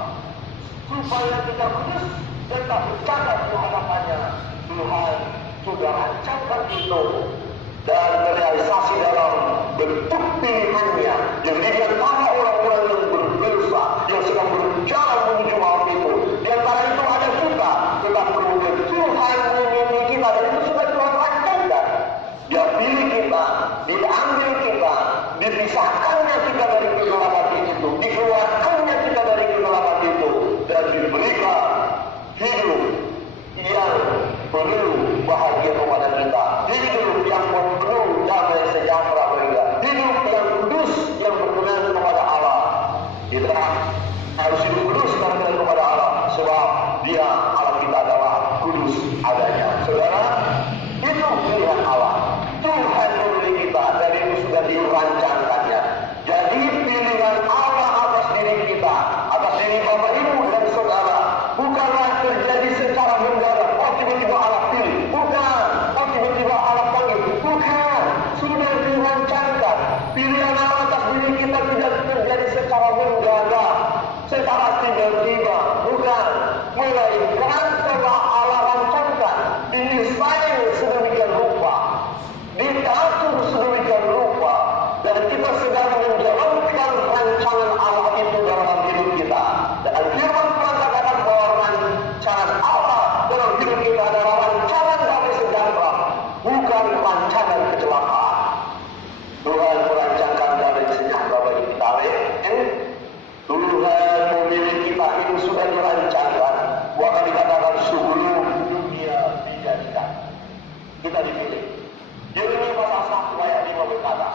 supaya kita kudus dan tak bercacat di hadapannya. Tuhan sudah rancangkan itu dan terrealisasi dalam bentuk pilihannya. Jadi di antara orang-orang yang berdosa yang sedang berjalan menuju maut itu, di antara itu ada kita, tetapi kemudian Tuhan memilih kita dan itu sudah Tuhan rancangkan. Dia pilih kita, diambil kita, dipisahkannya kita dari kegelapan itu, dikeluarkannya kita dari kegelapan kita dipilih. Yeremia pasal 1 ayat 5 berkata,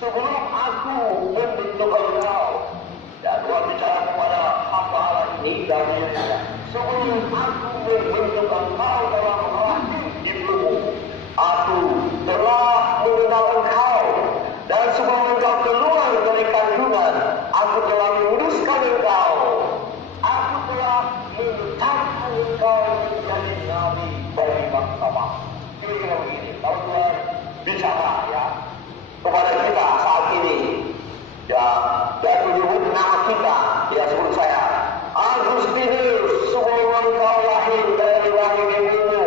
sebelum aku membentuk engkau, ya Tuhan bicara kepada hamba Allah ini dan Yeremia, sebelum aku membentuk engkau dalam rahim ibumu, aku telah mengenal engkau, dan sebelum engkau keluar dari kandungan, aku telah menguduskan engkau. Aku telah menetapkan engkau menjadi nabi bagi bangsa-bangsa. Kira-kira begini, kalau Tuhan bicara ya kepada kita saat ini, ya, dan menyebut nama kita, ya sebut saya Agustinus, sebelum engkau lahir dari rahim ibumu,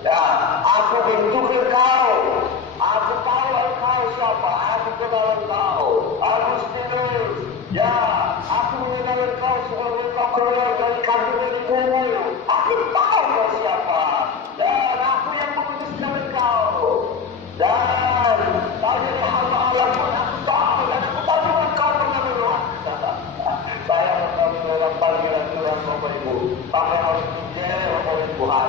ya, aku bentuk engkau, aku tahu engkau siapa, aku kenal engkau, Agustinus, ya, aku mengenal engkau sebelum engkau keluar dari kandungan ibumu, aku tahu engkau siapa, dan aku yang memutuskan engkau, dan tadi hamba Allah pun aku tahu, dan aku tahu engkau pernah menolak. Saya pernah menolak panggilan Tuhan Bapak Ibu, sampai harus menjawab oleh Tuhan.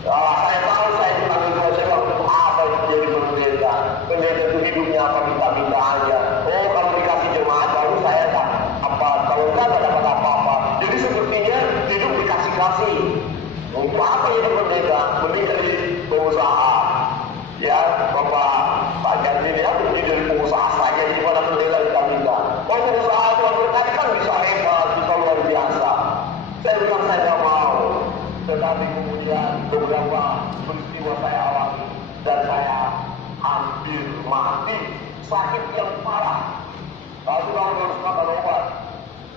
Saya tahu saya dipanggil Tuhan, saya untuk apa itu jadi pendeta. Pendeta itu hidupnya apa minta-minta aja. Oh, kalau dikasih jemaat baru saya tak apa, kalau enggak dapat apa-apa. Jadi sepertinya hidup dikasih-kasih. Untuk apa jadi pendeta? Mending jadi pengusaha. Ya, Bapak Pak Ganti ya, mending jadi pengusaha saja daripada pendeta minta-minta. Oh, pengusaha Tuhan berkati kan bisa hebat, bisa luar biasa. Saya bilang saya tidak mau. Tetapi kemudian beberapa peristiwa saya alami dan saya hampir mati, sakit yang parah. Lalu harus makan obat.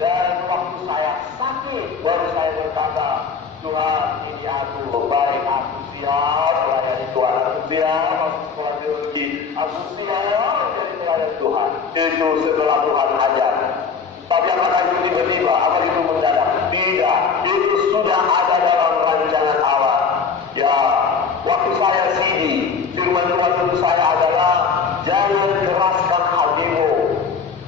Dan waktu saya sakit, baru saya berkata, Tuhan ini aku, baik aku siap melayani Tuhan, aku siap masuk sekolah teologi, aku siap menjadi pelayan Tuhan. Itu setelah Tuhan ajar. Tapi apakah itu tiba-tiba, apa itu mendadak? Tidak, itu sudah ada dalam rancangan Allah. Ya, waktu saya sidi, firman Tuhan untuk saya adalah jangan keraskan hatimu.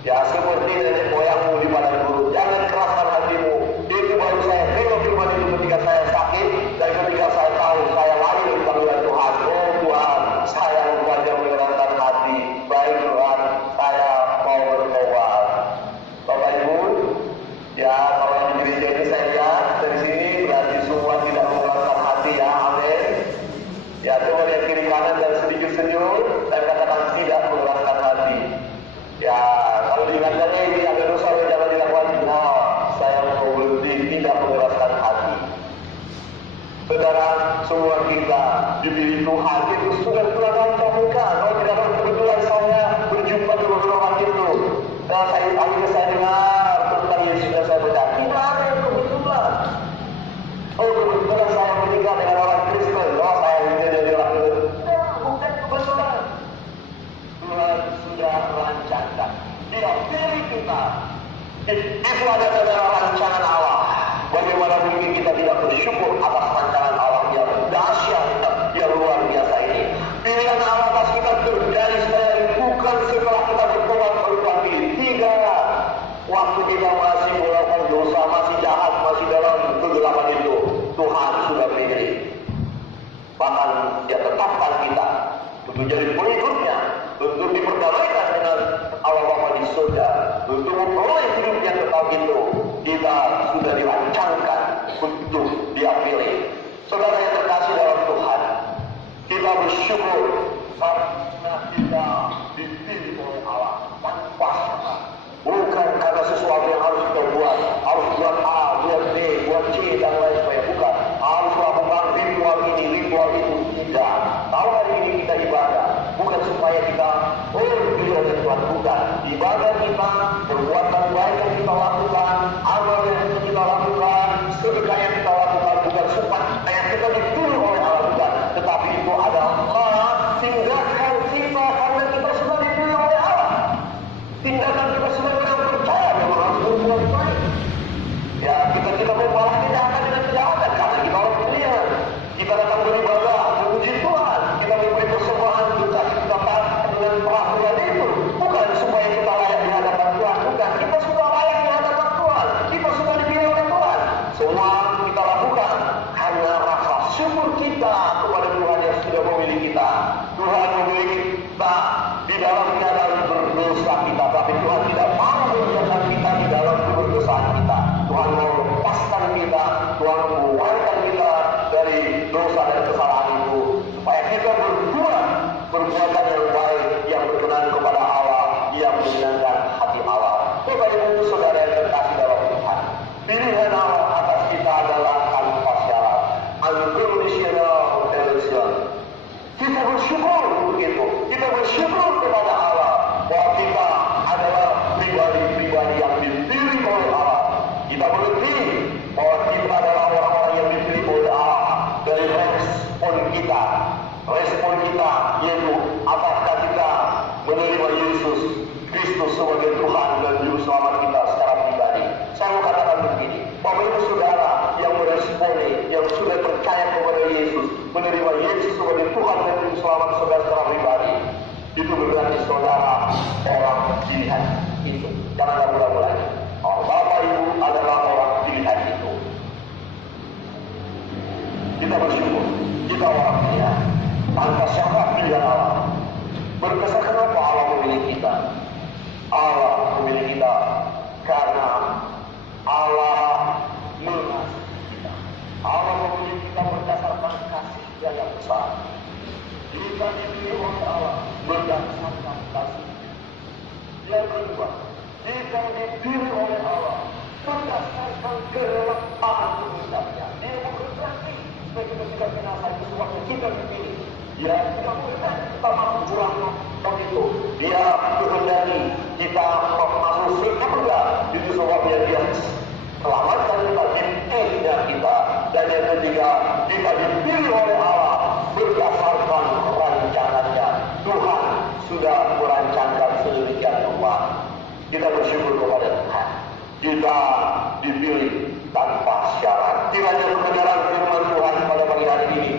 Ya, seperti nenek moyangmu di padang gurun, jangan keraskan hatimu. Itu baru saya tengok firman itu ketika saya sakit dan ketika saya tahu saya lari dari panggilan Tuhan. Oh Tuhan, saya rupanya mengeraskan hati. Baik Tuhan, saya mau bertobat. Bapak Ibu, ya kalau yang di gereja ini saya lihat dari sini berarti semua tidak mengeraskan hati ya, amin. Ya coba lihat kiri kanan dan sedikit senyum dan katakan tidak mengeraskan hati. Ya kalau diingatkannya ini ada dosa yang jangan dilakukan. Nah, saya mau berhenti tidak mengeraskan hati. Saudara, semua kita dipilih Tuhan itu sudah Tuhan rancangkan. Kalau tidak ada kebetulan saya berjumpa dengan orang itu, dan akhirnya saya dengar tentang Yesus dan saya baca. Tidak ada yang kebetulan. Oh kebetulan saya menikah dengan orang Kristen. Oh saya ini jadi orang Kristen. Tidak, bukan kebetulan. Tuhan sudah rancangkan. Dia pilih kita. Itu ada dalam rancangan Allah. Bagaimana mungkin kita tidak bersyukur atas rancangan Allah yang dahsyat, yang luar biasa ini. Pilihan Allah atas kita terjadi bukan setelah kita bertobat berubah diri. Tidak. Waktu kita masih melakukan dosa, masih jahat, masih dalam kegelapan itu, Tuhan sudah pilih. Bahkan Dia tetapkan kita untuk jadi pengikutnya, untuk diperdamaikan dengan Allah Bapa di surga, untuk memperoleh hidup yang kekal itu. Kita sudah dirancangkan untuk Dia pilih. Saudara yang terkasih dalam Tuhan, kita bersyukur karena kita dipilih oleh Allah tanpa syarat. Bukan karena sesuatu yang harus kita buat, harus buat A, buat B, buat C dan lain sebagainya. Bukan, harus melakukan ritual ini, ritual itu. Tidak. Kalau hari ini kita ibadah, bukan supaya kita dipilih oleh Tuhan, bukan. Ibadah kita, perbuatan baik yang kita lakukan, amal yang kita lakukan, sedekah yang kita lakukan, bukan supaya kita dipilih oleh Allah, bukan. Tetapi itu adalah tindakan kita karena kita sudah dipilih oleh Allah. Tindakan kita sebagai orang percaya memang harus berbuat baik. Ya, kita membalas kejahatan dengan kejahatan karena kita orang pilihan. Kita datang beribadah, memuji Tuhan, kita memberi persembahan, kita dengan perhatian itu, bukan supaya kita layak di hadapan Tuhan, bukan. Kita sudah layak di hadapan kita berbuat perbuatan yang baik, yang berkenan kepada Allah, yang menyenangkan hati Allah. Bapak Ibu Saudara yang terkasih dalam Tuhan, pilihan Allah atas kita adalah tanpa syarat, unconditional election. Kita bersyukur untuk itu. Kita bersyukur kepada Allah bahwa kita adalah pribadi-pribadi yang dipilih oleh Allah. Kita mengerti bahwa kita adalah orang-orang yang dipilih oleh Allah dari respon kita. Respon kita yaitu apakah kita menerima Yesus Kristus sebagai Tuhan dan Juru Selamat kita secara pribadi. Saya mau katakan begini, Bapak Ibu Saudara yang meresponi, yang sudah percaya kepada Yesus, menerima Yesus sebagai Tuhan dan Juru Selamat saudara secara pribadi, itu berarti saudara orang pilihan itu. Jangan ragu-ragu lagi. Bapak Ibu adalah orang pilihan itu. Kita bersyukur, kita orang pilihan. Tanpa syarat pilihan Allah. Berkesan kenapa Allah memilih kita? Allah memilih kita karena Allah mengasihi kita. Allah memilih kita berdasarkan kasih-Nya yang besar. Kita dipilih oleh Allah berdasarkan kasih. Yang kedua, kita dipilih oleh Allah berdasarkan kerelaan kehendaknya. Dia berkehendaki supaya kita tidak binasa, itu sebabnya kita dipilih. Ya, kita berkehendaki kita masuk jurang begitu. Dia kehendaki kita masuk surga. Itu sebabnya dia selamatkan kita, dipilihnya kita. Dan yang ketiga, kita dipilih oleh Allah berdasarkan rancangannya. Tuhan sudah merancangkan sedemikian rupa. Kita bersyukur kepada Tuhan. Kita dipilih tanpa syarat. Kiranya kebenaran firman Tuhan pada pagi hari ini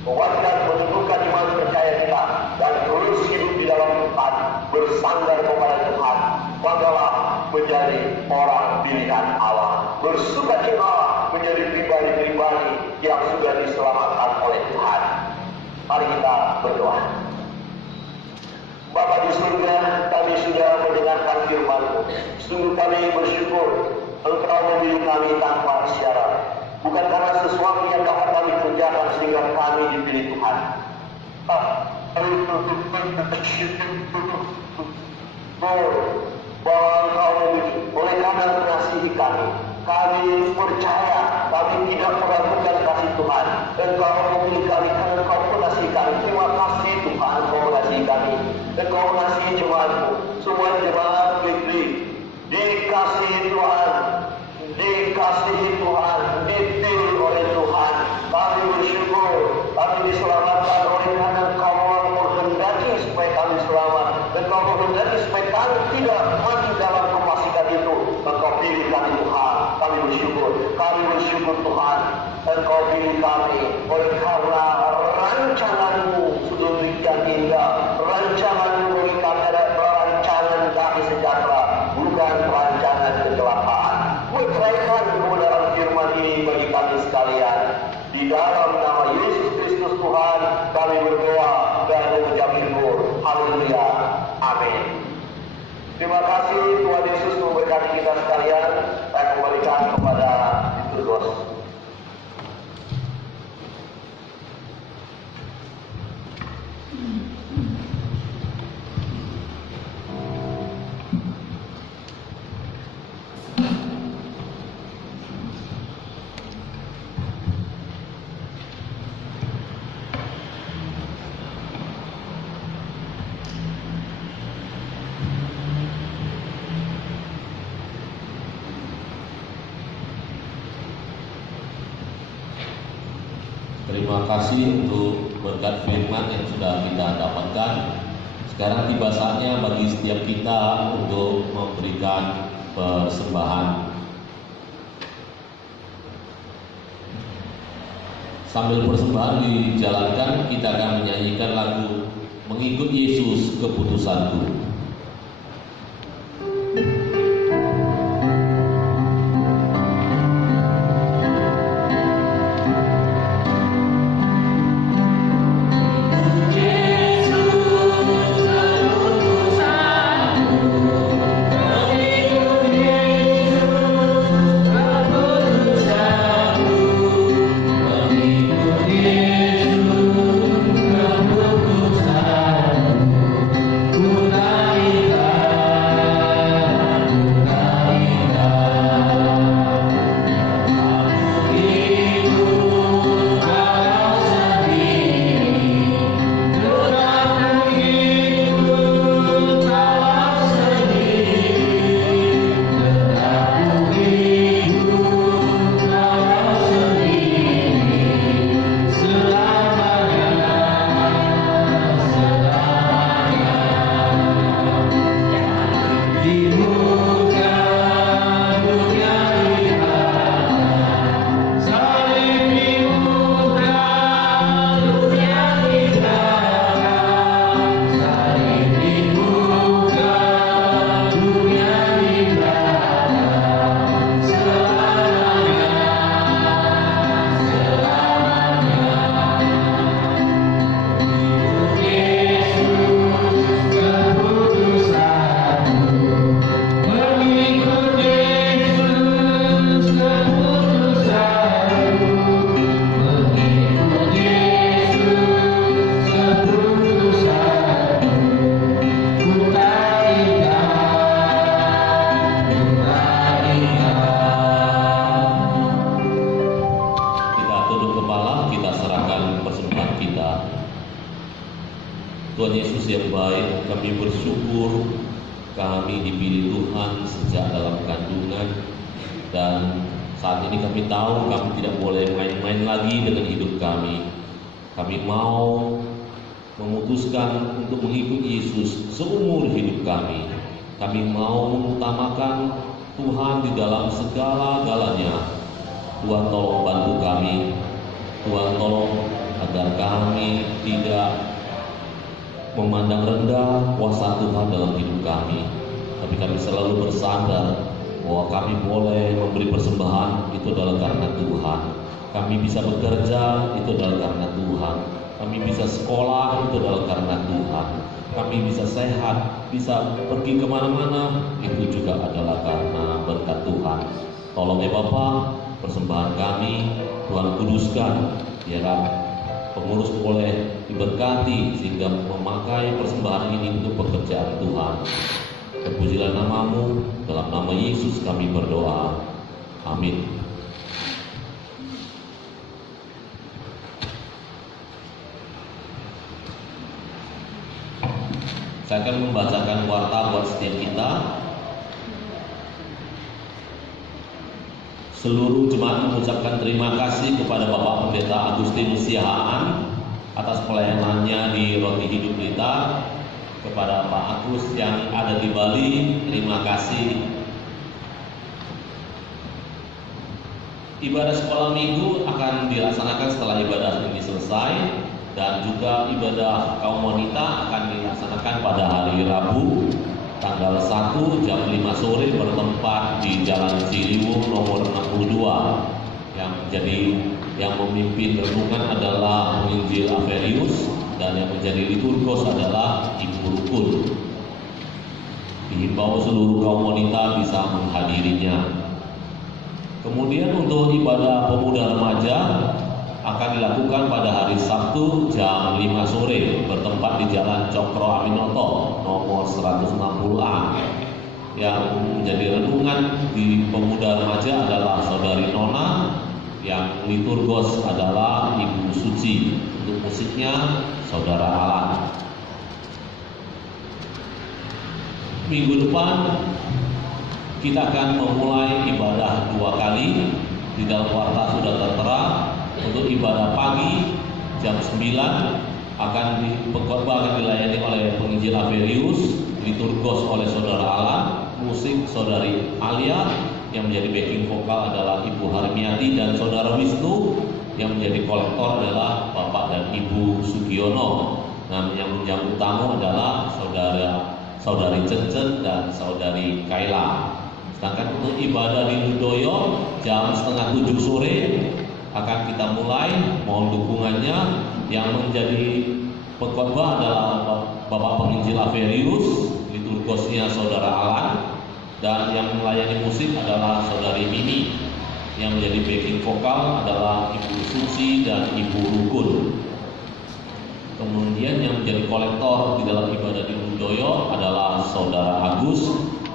menguatkan, menumbuhkan iman percaya kita dan terus hidup di dalam Tuhan, bersandar kepada Tuhan. Banggalah menjadi orang pilihan Allah, bersukacita menjadi pribadi-pribadi yang sudah diselamatkan oleh Tuhan. Mari kita berdoa. Bapa di surga, kami sudah mendengarkan firman-Mu. Sungguh kami bersyukur Engkau memilih kami tanpa syarat. Bukan karena sesuatu yang dapat kami kerjakan sehingga kami dipilih Tuhan. Bahwa Engkau memilih, oleh karena mengasihi kami, kami percaya, kami tidak meragukan kasih Tuhan. Engkau memilih kami karena Engkau mengasihi kami. Terima kasih Tuhan, Engkau mengasihi kami. Engkau mengasihi jemaat-Mu. Semua jemaat diberi, dikasihi Tuhan, dikasihi Tuhan, dipilih oleh Tuhan. Kami bersyukur, kami diselamatkan oleh karena Engkau menghendaki supaya kami selamat. Engkau menghendaki supaya kami tidak mati dalam kefasikan itu. Engkau pilih kami Tuhan. Kami bersyukur Tuhan. Engkau pilih kami oleh karena rancangan-Mu sudah demikian indah. Rancangan-Mu bagi kami adalah rancangan damai sejahtera, bukan rancangan kecelakaan. Berkaitan kebenaran firman ini bagi kami sekalian. Di dalam nama Yesus Kristus Tuhan kami berdoa dan mengucap syukur. Haleluya. Amin. Terima kasih Tuhan Yesus memberkati kita sekalian. Saya kembalikan kepada Tuhan. Terima kasih untuk berkat firman yang sudah kita dapatkan. Sekarang tiba saatnya bagi setiap kita untuk memberikan persembahan. Sambil persembahan dijalankan, kita akan menyanyikan lagu Mengikut Yesus Keputusanku. Yesus Tuhan Yesus yang baik, kami bersyukur kami dipilih Tuhan sejak dalam kandungan, dan saat ini kami tahu kami tidak boleh main-main lagi dengan hidup kami. Kami mau memutuskan untuk mengikuti Yesus seumur hidup kami. Kami mau mengutamakan Tuhan di dalam segala-galanya. Tuhan tolong bantu kami. Tuhan tolong agar kami tidak memandang rendah kuasa Tuhan dalam hidup kami, tapi kami selalu bersandar bahwa kami boleh memberi persembahan itu adalah karena Tuhan. Kami bisa bekerja itu adalah karena Tuhan. Kami bisa sekolah itu adalah karena Tuhan. Kami bisa sehat, bisa pergi kemana-mana, itu juga adalah karena berkat Tuhan. Tolong ya Bapa, persembahan kami Tuhan kuduskan, biar pengurus boleh diberkati sehingga memakai persembahan ini untuk pekerjaan Tuhan. Terpujilah nama-Mu, dalam nama Yesus kami berdoa. Amin. Saya akan membacakan warta buat setiap kita. Seluruh jemaat mengucapkan terima kasih kepada Bapak Pendeta Agustinus Siahaan atas pelayanannya di Roti Hidup Blitar. Kepada Pak Agus yang ada di Bali, terima kasih. Ibadah sekolah minggu akan dilaksanakan setelah ibadah ini selesai, dan juga ibadah kaum wanita akan dilaksanakan pada hari Rabu tanggal 1 jam 5 sore bertempat di Jalan Ciliwung nomor 62. Yang memimpin renungan adalah penginjil Averius, dan yang menjadi liturgos adalah Ibu Rukun. Dihimbau seluruh kaum wanita bisa menghadirinya. Kemudian untuk ibadah pemuda remaja akan dilakukan pada hari Sabtu jam 5 sore bertempat di Jalan Cokro Aminoto nomor 160A. Yang menjadi renungan di pemuda remaja adalah Saudari Nona, yang liturgos adalah Ibu Suci. Untuk musiknya Saudara Alan. Minggu depan kita akan memulai ibadah 2 kali. Di dalam warta sudah tertera. Untuk ibadah pagi jam 9 khotbah akan dilayani oleh penginjil Averius, liturgos oleh Saudara Alan, musik Saudari Alia, yang menjadi backing vokal adalah Ibu Harmiati, dan Saudara Wisnu, yang menjadi kolektor adalah Bapak dan Ibu Sugiono. Nah, yang menjamu tamu adalah Saudari Cencen dan Saudari Kaila. Sedangkan untuk ibadah di Ludoyo jam 6:30 sore akan kita mulai. Mohon dukungannya. Yang menjadi pengkhotbah adalah Bapak Penginjil Averius, liturgosnya Saudara Alan, dan yang melayani musik adalah Saudari Mimi. Yang menjadi backing vokal adalah Ibu Suci dan Ibu Rukun. Kemudian yang menjadi kolektor di dalam ibadah di Ludoyo adalah Saudara Agus.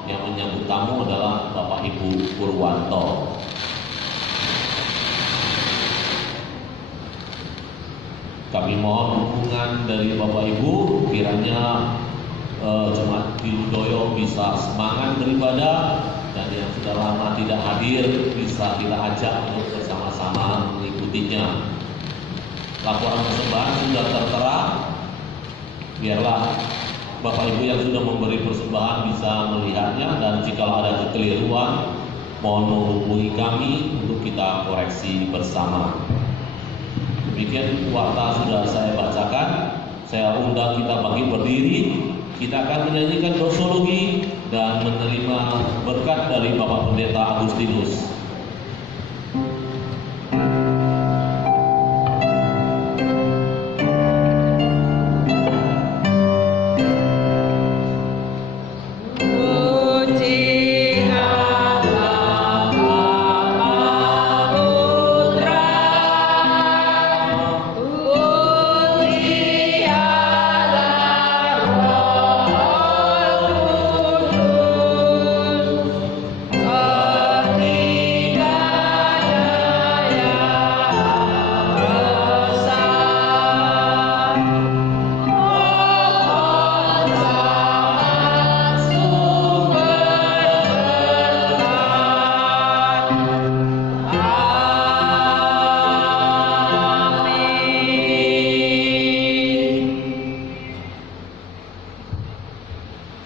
Yang menyambut tamu adalah Bapak Ibu Purwanto. Kami mohon dukungan dari Bapak Ibu, kiranya jemaat di Ludoyo bisa semangat beribadah, dan yang sudah lama tidak hadir bisa kita ajak untuk bersama-sama mengikutinya. Laporan persembahan sudah tertera. Biarlah Bapak Ibu yang sudah memberi persembahan bisa melihatnya, dan jika ada kekeliruan mohon menghubungi kami untuk kita koreksi bersama. Demikian warta sudah saya bacakan. Saya undang kita bagi berdiri. Kita akan menyanyikan doxologi dan menerima berkat dari Bapak Pendeta Agustinus. Amen.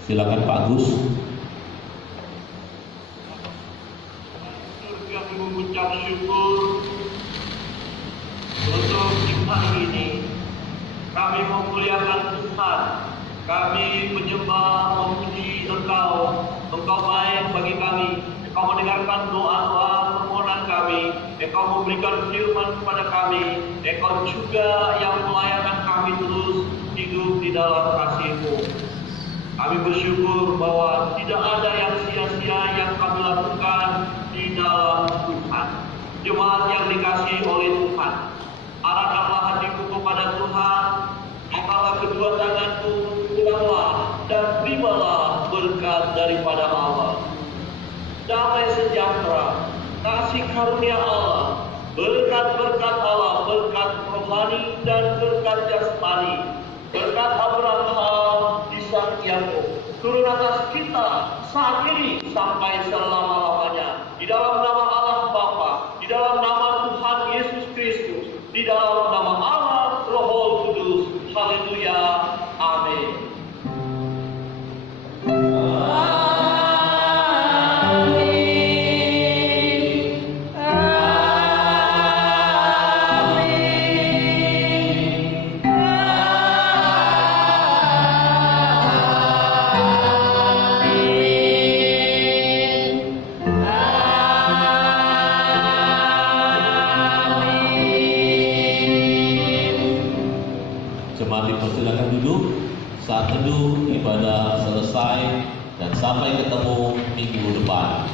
Silakan Pak Agus. Kami mengucap syukur untuk hari ini. Kami memuliakan Tuhan. Kami menyembah, memuji Engkau. Engkau baik bagi kami. Engkau mendengarkan doa-doa permohonan kami. Engkau memberikan firman kepada kami. Engkau juga yang melayakan kami terus hidup di dalam kasih-Mu. Kami bersyukur bahwa tidak ada yang sia-sia yang kami lakukan di dalam Tuhan. Jemaat yang dikasihi oleh Tuhan, arahkanlah hatiku kepada Tuhan, angkatlah kedua tanganku, pulanglah dan terimalah berkat daripada Allah. Damai sejahtera, kasih karunia Allah, berkat-berkat Allah, berkat rohani dan berkat jasmani, berkat Abraham, Ishak, Yakub, turun atas kita saat ini sampai selama-lamanya. Di dalam nama Allah Bapa, di dalam nama Tuhan Yesus Kristus, di dalam nama Allah Roh Kudus. Haleluya. Amin. Jemaat dipersilakan duduk. Saat teduh ibadah selesai dan sampai ketemu minggu depan.